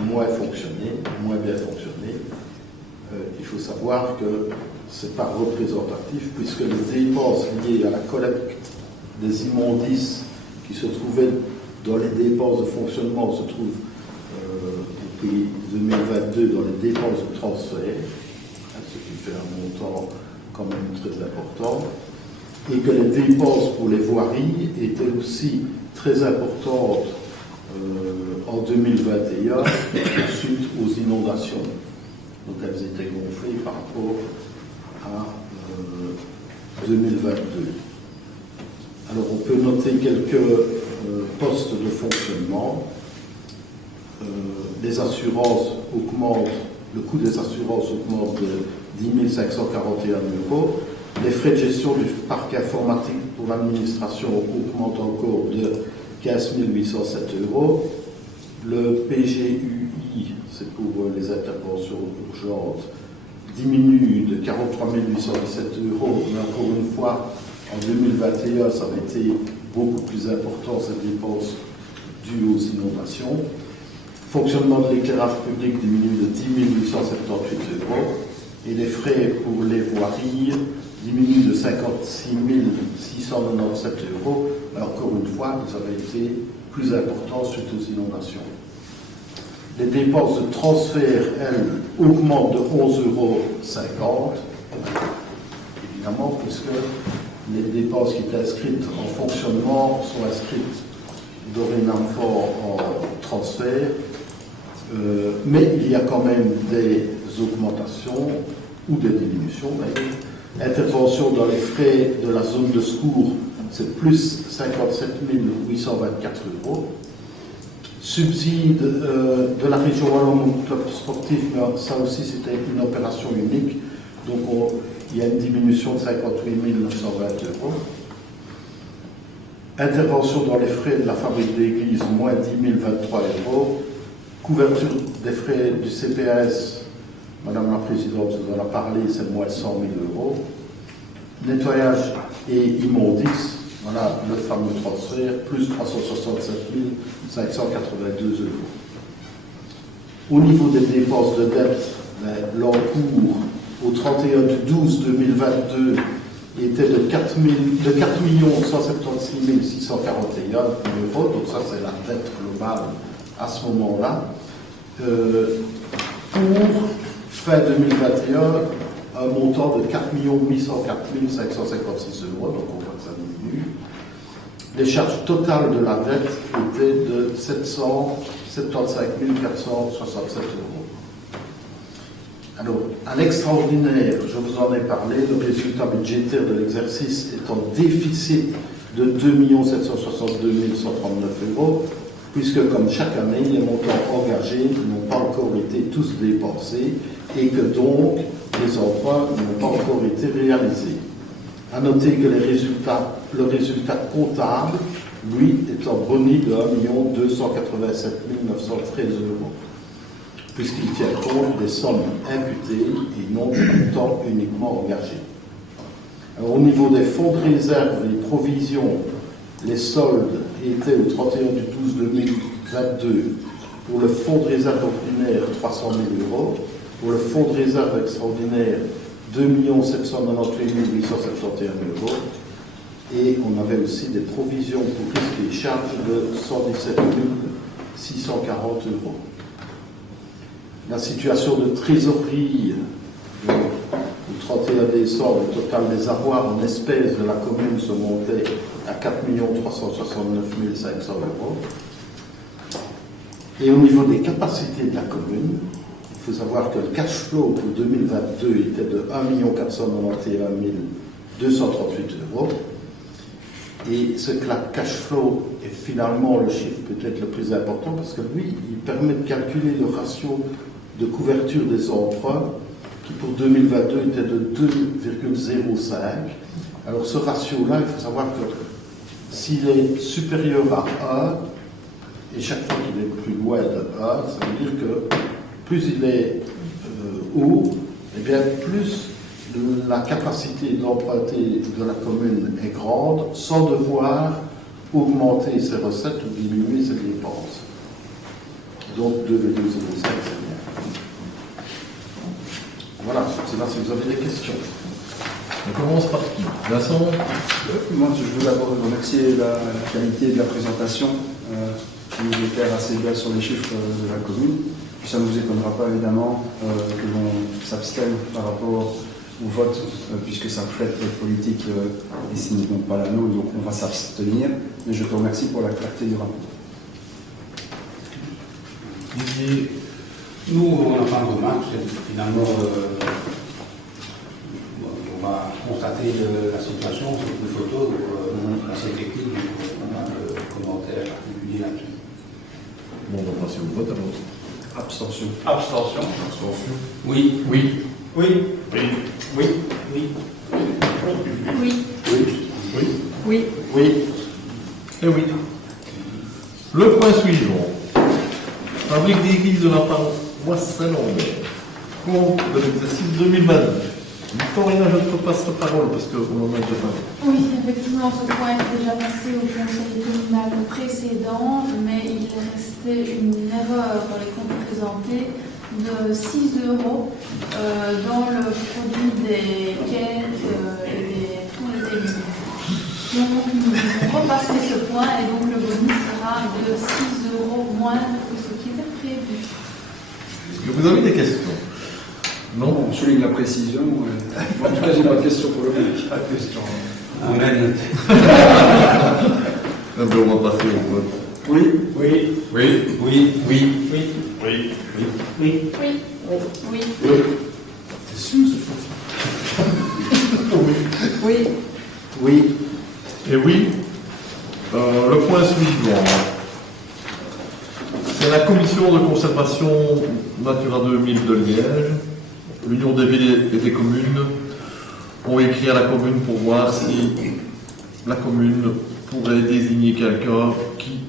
moins fonctionné, moins bien fonctionné. Il faut savoir que ce n'est pas représentatif, puisque les dépenses liées à la collecte des immondices qui se trouvaient dans les dépenses de fonctionnement se trouvent au pays 2022 dans les dépenses de transfert, ce qui fait un montant quand même très important, et que les dépenses pour les voiries étaient aussi très importantes en 2021 suite aux inondations. Donc elles étaient gonflées par rapport à 2022. Alors on peut noter quelques postes de fonctionnement. Les assurances augmentent, le coût des assurances augmente de 10 541 €. Les frais de gestion du parc informatique pour l'administration augmentent encore de 15 807 €. Le PGUI, c'est pour les interventions urgentes, diminue de 43 817 €. Mais encore une fois, en 2021, ça avait été beaucoup plus important, cette dépense due aux inondations. Fonctionnement de l'éclairage public diminue de 10 878 €. Et les frais pour les voiries diminuent de 56 697 €. Alors, encore une fois, ils avaient été plus importants suite aux inondations. Les dépenses de transfert, elles, augmentent de 11,50 €, évidemment, puisque les dépenses qui étaient inscrites en fonctionnement sont inscrites dorénavant en transfert, mais il y a quand même des augmentations ou des diminutions d'ailleurs. Intervention dans les frais de la zone de secours, c'est plus 57 824 €. Subside de la région Wallonne au club sportif, mais ça aussi c'était une opération unique, donc il y a une diminution de 58 920 €. Intervention dans les frais de la fabrique d'église, moins 10 023 €. Couverture des frais du CPS, Madame la Présidente vous en a parlé, c'est moins 100 000 €. Nettoyage et immondices, voilà le fameux transfert, plus 367 582 €. Au niveau des dépenses de dette, l'encours au 31/12/2022 était de 4 176 641 €, donc ça c'est la dette globale à ce moment-là. Pour fin 2021, un montant de 4 804 556 €, donc on voit que ça diminue. Les charges totales de la dette étaient de 775 467 €. Alors, à l'extraordinaire, je vous en ai parlé, le résultat budgétaire de l'exercice est en déficit de 2 762 139 €, puisque comme chaque année, les montants engagés n'ont pas encore été tous dépensés et que donc les emprunts n'ont pas encore été réalisés. À noter que le résultat comptable, lui, est en boni de 1 287 913 €, puisqu'il tient compte des sommes imputées et non des montants uniquement engagés. Alors, au niveau des fonds de réserve et provisions, les soldes étaient au 31/12/2022 pour le fonds de réserve ordinaire 300 000 €, pour le fonds de réserve extraordinaire 2 798 871 €, et on avait aussi des provisions pour risques et charges de 117 640 €. La situation de trésorerie au 31 décembre, le total des avoirs en espèces de la commune se montait à 4 369 500 €. Et au niveau des capacités de la commune, il faut savoir que le cash flow pour 2022 était de 1 491 238 €. Et ce cash flow est finalement le chiffre peut-être le plus important parce que lui, il permet de calculer le ratio de couverture des emprunts qui pour 2022 était de 2,05. Alors ce ratio-là, il faut savoir que s'il est supérieur à 1, et chaque fois qu'il est plus loin de 1, ça veut dire que plus il est haut, et bien plus la capacité d'emprunter de la commune est grande sans devoir augmenter ses recettes ou diminuer ses dépenses. Donc 2,05, c'est bien. Voilà, je ne sais pas si vous avez des questions. On commence par qui? Vincent? Moi, je veux d'abord remercier la qualité de la présentation qui nous éclaire assez bien sur les chiffres de la commune. Puis ça ne vous étonnera pas évidemment que l'on s'abstienne par rapport au vote, puisque ça reflète notre politique et ce n'est donc pas la nôtre, donc on va s'abstenir. Mais je te remercie pour la clarté du rapport. Nous, on n'a pas de remarques, finalement, on va constater la situation, c'est une photo, donc assez technique, donc on n'a pas de commentaire particulier là-dessus. Bon, on va passer au vote alors. Abstention. Abstention. Abstention. Oui. Oui. Oui. Oui. Oui. Oui. Oui. Oui. Oui. Et oui. Le point suivant. Fabrique d'église de la paroisse Saint-Lambert. Compte de l'exercice 2022. Victorina, je te passe la parole parce qu'on en a déjà parlé. Oui, effectivement, ce point est déjà passé au conseil communal précédent, mais il est resté une erreur dans les comptes présentés de 6 € dans le produit des quêtes et tous les éléments. Donc nous avons repassé ce point et donc le bonus sera de 6 € moins que ce qui était prévu. Est-ce que vous avez des questions? Non. Bon, je souligne la précision. En tout cas, j'ai pas de question pour le public. Pas de question. Amen. On va passer au vote. Oui. Oui. Oui. Oui. Oui. Oui. Oui. Oui. Oui. Oui. C'est sûr, c'est Oui. Oui. Et oui. Le point suivant. C'est la commission de conservation Natura 2000 de Liège. L'Union des villes et des communes ont écrit à la commune pour voir si la commune pourrait désigner quelqu'un qui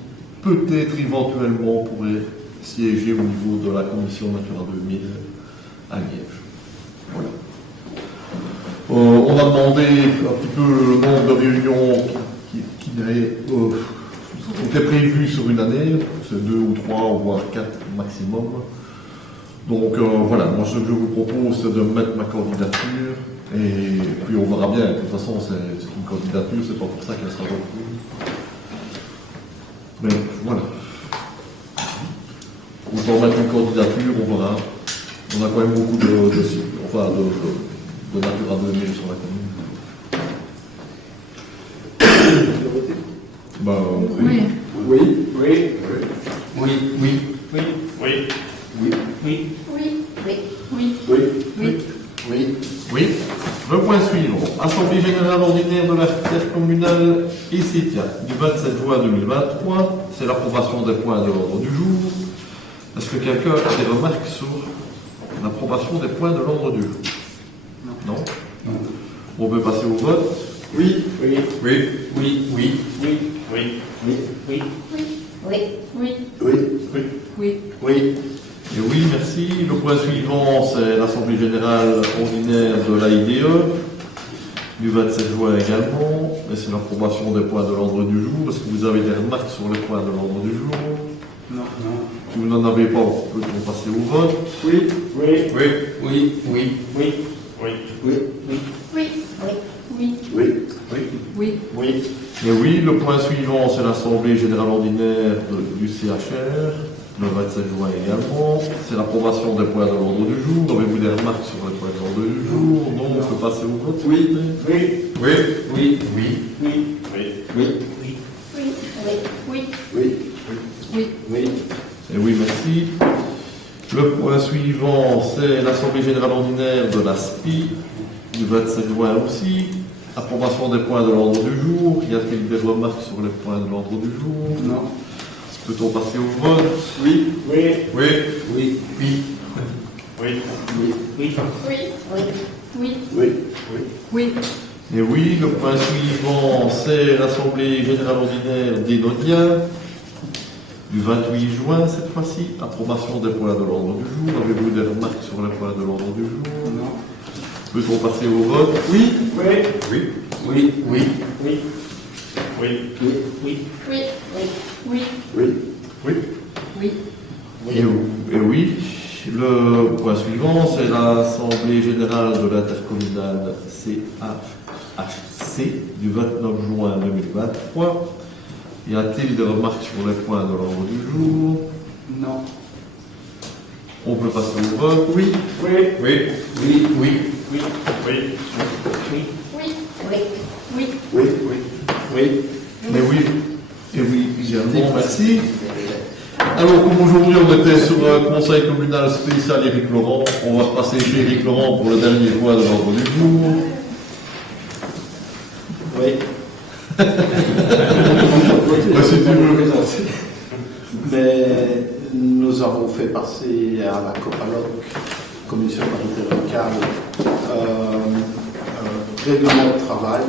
peut-être éventuellement pourrait siéger au niveau de la commission Natura 2000 à Liège. Voilà. On a demandé un petit peu le nombre de réunions qui étaient prévues sur une année, c'est 2 ou 3, voire 4 maximum. Donc voilà, moi ce que je vous propose c'est de mettre ma candidature et puis on verra bien, de toute façon c'est une candidature, c'est pas pour ça qu'elle sera retenue. Mais voilà. Autant mettre une candidature, on verra. On a quand même beaucoup de Natura 2000 sur la commune. Ben, Oui. Oui. Oui. Oui. Oui. Oui. oui. Oui. Oui. Oui. Oui. Oui. Oui. Oui. Oui. Oui. Le point suivant. Assemblée générale ordinaire de l'intercommunale Essétia du 27 juin 2023. C'est l'approbation des points de l'ordre du jour. Est-ce que quelqu'un a des remarques sur l'approbation des points de l'ordre du jour? Non. On peut passer au vote. Oui. Oui. Oui. Oui. Oui. Oui. Oui. Oui. Oui. Oui. Oui. Oui. Oui. Oui. Et oui, merci. Le point suivant, c'est l'Assemblée générale ordinaire de l'AIDE, du 27 juin également. Et c'est l'approbation des points de l'ordre du jour. Est-ce que vous avez des remarques sur les points de l'ordre du jour? Non. Non. Si vous n'en avez pas, peut-on passer au vote? Oui. Oui. Oui. Oui. Oui. Oui. Oui. Oui. Oui. Oui. Oui. Oui. Oui. Et oui, le point suivant, c'est l'Assemblée générale ordinaire du CHR, le 27 juin également. C'est l'approbation des points de l'ordre du jour. Avez-vous des remarques sur les points de l'ordre du jour? Non, on peut passer au vote. Oui. Oui. Oui. Oui. Oui. Oui. Oui. Oui. Oui. Oui. Oui. Oui. Oui. Et oui, merci. Le point suivant, c'est l'Assemblée générale ordinaire de l'ASPI, du 27 juin aussi. Approbation des points de l'ordre du jour. Y a-t-il des remarques sur les points de l'ordre du jour? Non. Peut-on passer au vote? Oui. Oui. Oui. Oui. Oui. Oui. Oui. Oui. Oui. Oui. Oui. Et oui, le point suivant, c'est l'Assemblée générale ordinaire d'Enodia, du 28 juin cette fois-ci. Approbation des points de l'ordre du jour. Avez-vous des remarques sur les points de l'ordre du jour? Non. Peut-on passer au vote? Oui. Oui. Oui. Oui. Oui. Oui. Oui. Oui. Oui. Oui. Oui. Oui. Oui. Et oui, le point suivant, c'est l'Assemblée générale de l'intercommunale CHC du 29 juin 2023. Y a-t-il des remarques sur les points de l'ordre du jour? Non. On peut passer au vote. Oui. Oui. Oui. Oui. Oui. Oui. Oui. Oui. Oui. Oui. Oui, oui, oui. Mais oui. Et oui, également, merci. Alors, comme aujourd'hui on était sur un conseil communal spécial Éric Laurent, on va passer chez Éric Laurent pour le dernier point de l'ordre du jour. Oui. Si tu veux. Mais nous avons fait passer à la COPALOC, Commission paritaire locale, un règlement de travail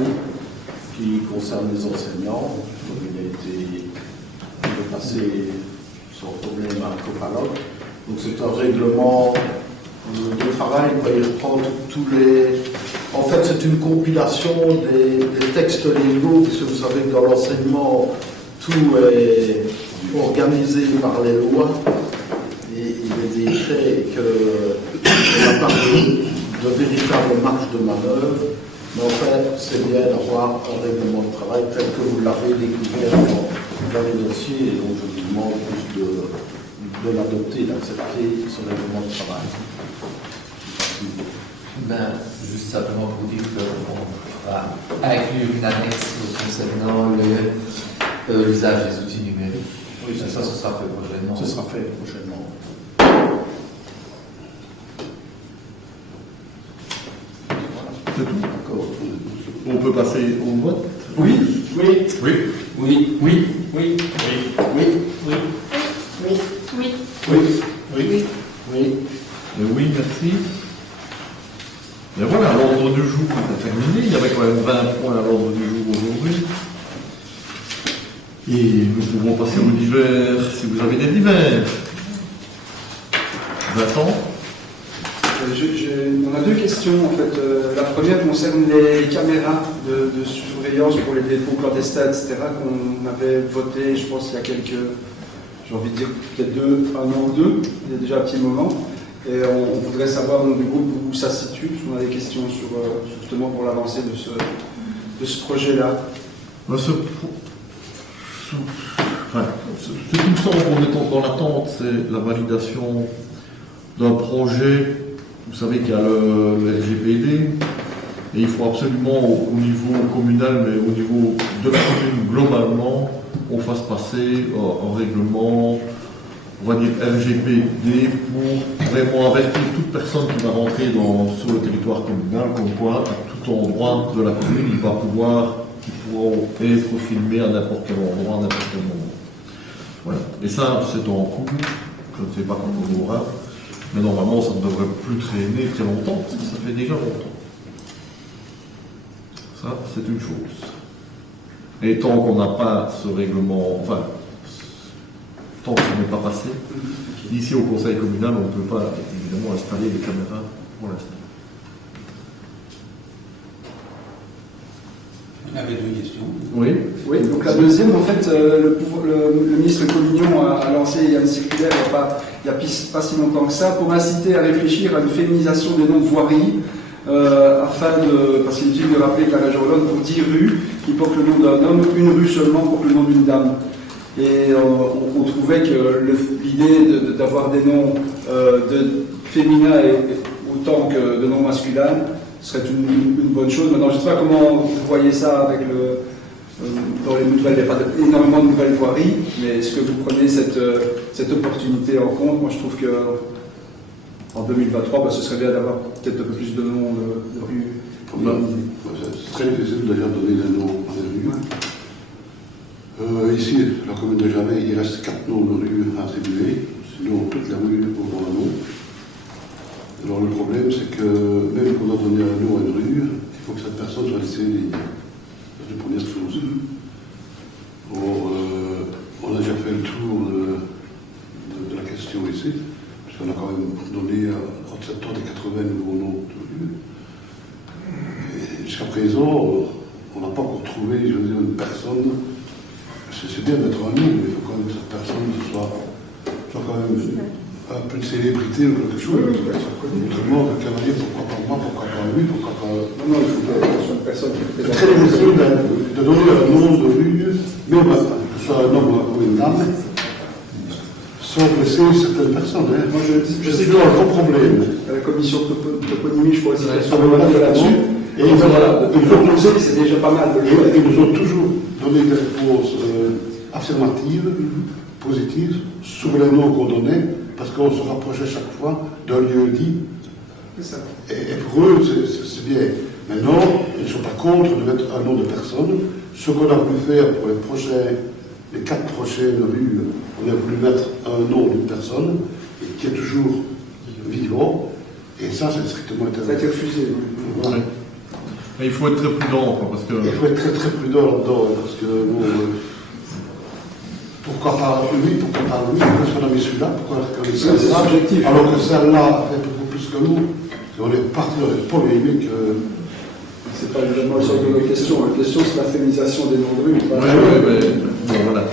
qui concerne les enseignants. Donc il a été passé sans problème à la COPALOC. Donc c'est un règlement de travail, il reprend tous les... En fait, c'est une compilation des textes légaux, puisque vous savez que dans l'enseignement, tout est organisé par les lois, et il est décret qu'on n'a pas de véritable marge de manœuvre, mais en fait, c'est bien d'avoir un règlement de travail tel que vous l'avez découvert dans les dossiers, et donc je vous demande juste de l'adopter, d'accepter ce règlement de travail. Ben, juste simplement pour dire qu'on va inclure une annexe concernant l'usage des outils numériques. Oui, ça, ce sera fait prochainement. Ce sera fait prochainement. C'est tout. D'accord. On peut passer au vote. Oui. Oui. Oui. Oui. Oui. Oui. Oui. Oui. Oui. Oui. Oui. Oui. Oui. Oui, merci. Et voilà, l'ordre du jour est terminé. Il y avait quand même 20 points à l'ordre du jour aujourd'hui. Et nous pouvons passer aux divers, si vous avez des divers. Vincent? On a deux questions en fait. La première concerne les caméras de surveillance pour les dépôts clandestins, etc. qu'on avait voté, je pense, il y a quelques, j'ai envie de dire peut-être un an ou deux, il y a déjà un petit moment. Et on voudrait savoir dans le groupe où ça se situe. On a des questions sur justement pour l'avancée de ce projet-là. Ce qui me semble qu'on est dans l'attente, c'est la validation d'un projet. Vous savez qu'il y a le RGPD, et il faut absolument au niveau communal, mais au niveau de la commune globalement, on fasse passer un règlement, on va dire RGPD, pour vraiment avertir toute personne qui va rentrer sur le territoire communal, comme quoi à tout endroit de la commune, ils pourront être filmés à n'importe quel endroit, à n'importe quel moment. Voilà. Et ça, c'est en cours, je ne sais pas quand on aura, mais normalement, ça ne devrait plus traîner très longtemps, parce que ça fait déjà longtemps. Ça, c'est une chose. Et tant qu'on n'a pas ce règlement, enfin, tant que ça n'est pas passé, ici au conseil communal, on ne peut pas évidemment installer les caméras pour l'instant. On avait deux questions. Oui. Oui, donc la deuxième, en fait, le ministre Collignon a lancé une circulaire il n'y a pas si longtemps que ça, pour inciter à réfléchir à une féminisation des noms de voiries, parce qu'il est utile de rappeler que la région Wallonne, pour 10 rues, qui portent le nom d'un homme, une rue seulement porte le nom d'une dame. Et on trouvait que l'idée d'avoir des noms féminins autant que de noms masculins serait une bonne chose. Maintenant, je ne sais pas comment vous voyez ça avec dans les nouvelles, il n'y a pas énormément de nouvelles voiries, mais est-ce que vous prenez cette opportunité en compte? Moi, je trouve qu'en 2023, ce serait bien d'avoir peut-être un peu plus de noms de rues. C'est très difficile d'ailleurs de donner des noms à des rues. Ici, la commune de Jamet, il reste 4 noms de rues à attribuer, sinon toute la rue aura un nom. Alors le problème, c'est que même qu'on a donné un nom à une rue, il faut que cette personne soit laissée libre. C'est la première chose. Or, on a déjà fait le tour de la question ici, puisqu'on a quand même donné entre 70 et 80 nouveaux noms de rue. Jusqu'à présent, on n'a pas encore trouvé, je veux dire, une personne. C'est bien d'être un nom, mais il faut quand même que cette personne soit quand même un peu de célébrité ou quelque chose. Autrement, de cavalier, pourquoi pas moi, pourquoi pas lui, pourquoi pas. Non, il faut que ce soit une personne qui est très difficile de donner un nom de rue, mais que ce soit un homme ou une dame, sans blesser certaines personnes. Hein. Moi, je sais c'est toujours un gros problème. À la commission de toponymie, je crois aussi qu'elles sont voilà, là-dessus. Et voilà, de proposer, c'est déjà pas mal. Ils nous ont toujours donné des réponses affirmatives, positives, sur les noms qu'on donnait, parce qu'on se rapprochait chaque fois d'un lieu dit. Et pour eux, c'est bien. Maintenant, ils ne sont pas contre de mettre un nom de personne. Ce qu'on a voulu faire pour les 4 prochaines rues, on a voulu mettre un nom d'une personne qui est toujours vivant. Et ça, c'est strictement interdit. Ça a été refusé. Ouais. Mais il faut être très prudent, parce que... Il faut être très très prudent là-dedans, parce que bon, pourquoi pas lui, pourquoi pas lui, pourquoi on a mis celui-là, pourquoi on a mis celle-là, alors que celle-là a fait beaucoup plus que nous. Et on est parti dans les polémiques. C'est pas vraiment le sort de nos questions. La question, c'est la féminisation des noms de rue. Oui, mais bon, voilà.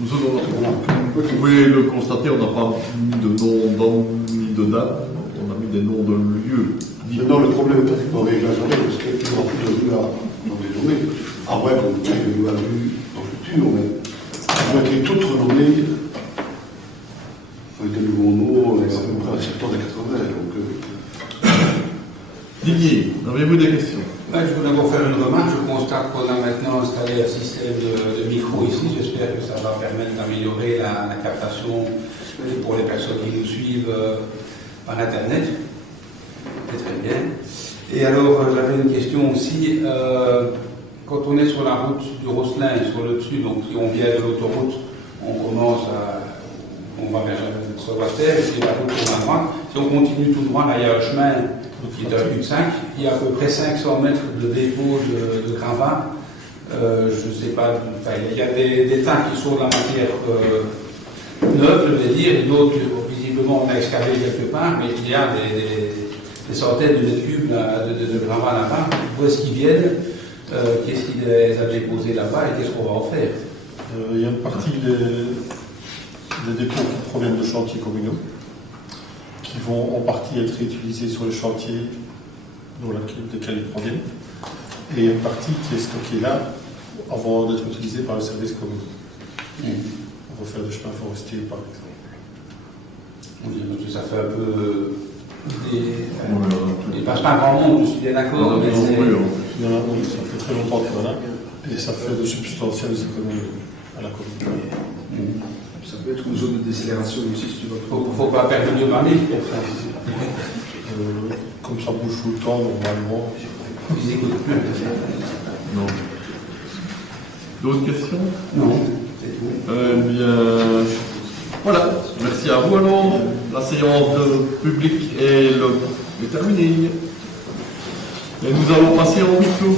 Vous pouvez le constater, on n'a pas mis de nom d'homme ni de dame, on a mis des noms de lieux. Maintenant, le problème est pratiquement réglé à jamais, parce qu'il n'y aura plus de rue dans les journées. Ah ouais, on a une nouvelle rue dans le futur, mais elles ont été toutes renommées avec des nouveaux noms, à peu près à 70 et 80. Donc, Didier, avez-vous des questions? Je voulais d'abord faire une remarque. Je constate qu'on a maintenant installé un système de micro ici. J'espère que ça va permettre d'améliorer la captation pour les personnes qui nous suivent par Internet. C'est très bien. Et alors, j'avais une question aussi. Quand on est sur la route du Rosselin, sur le dessus, donc si on vient de l'autoroute, on va vers Sauvaterre, et puis la route tourne à droite. Si on continue tout droit, là il y a un chemin qui est un cul-de-sac. Il y a à peu près 500 mètres de dépôt de gravats. Je ne sais pas, il y a des tas qui sont de la matière neuve, je vais dire, et d'autres, visiblement, on a excavé quelque part, mais il y a des centaines de mètres cubes de gravats là-bas. Où est-ce qu'ils viennent? Qu'est-ce qui les a déposés là-bas et qu'est-ce qu'on va en faire? Il y a une partie des dépôts qui proviennent de chantiers communaux, qui vont en partie être réutilisés sur les chantiers desquels ils proviennent. Et il y a une partie qui est stockée là avant d'être utilisée par le service communal. On va faire des chemins forestiers, par exemple. Ça fait un peu... Il ne passe pas grand monde, je suis bien d'accord. Ça fait très longtemps qu'il y en a, et ça fait de substantielles économies à la commune. Ça peut être une zone de décélération aussi, si tu veux. Il ne faut pas perdre de manière pour ça. Comme ça bouge tout le temps, normalement. Ils n'écoutent plus. Non. D'autres questions? Non. Bien, voilà. Merci à vous alors. La séance publique est terminée. Et nous allons passer en huis clos.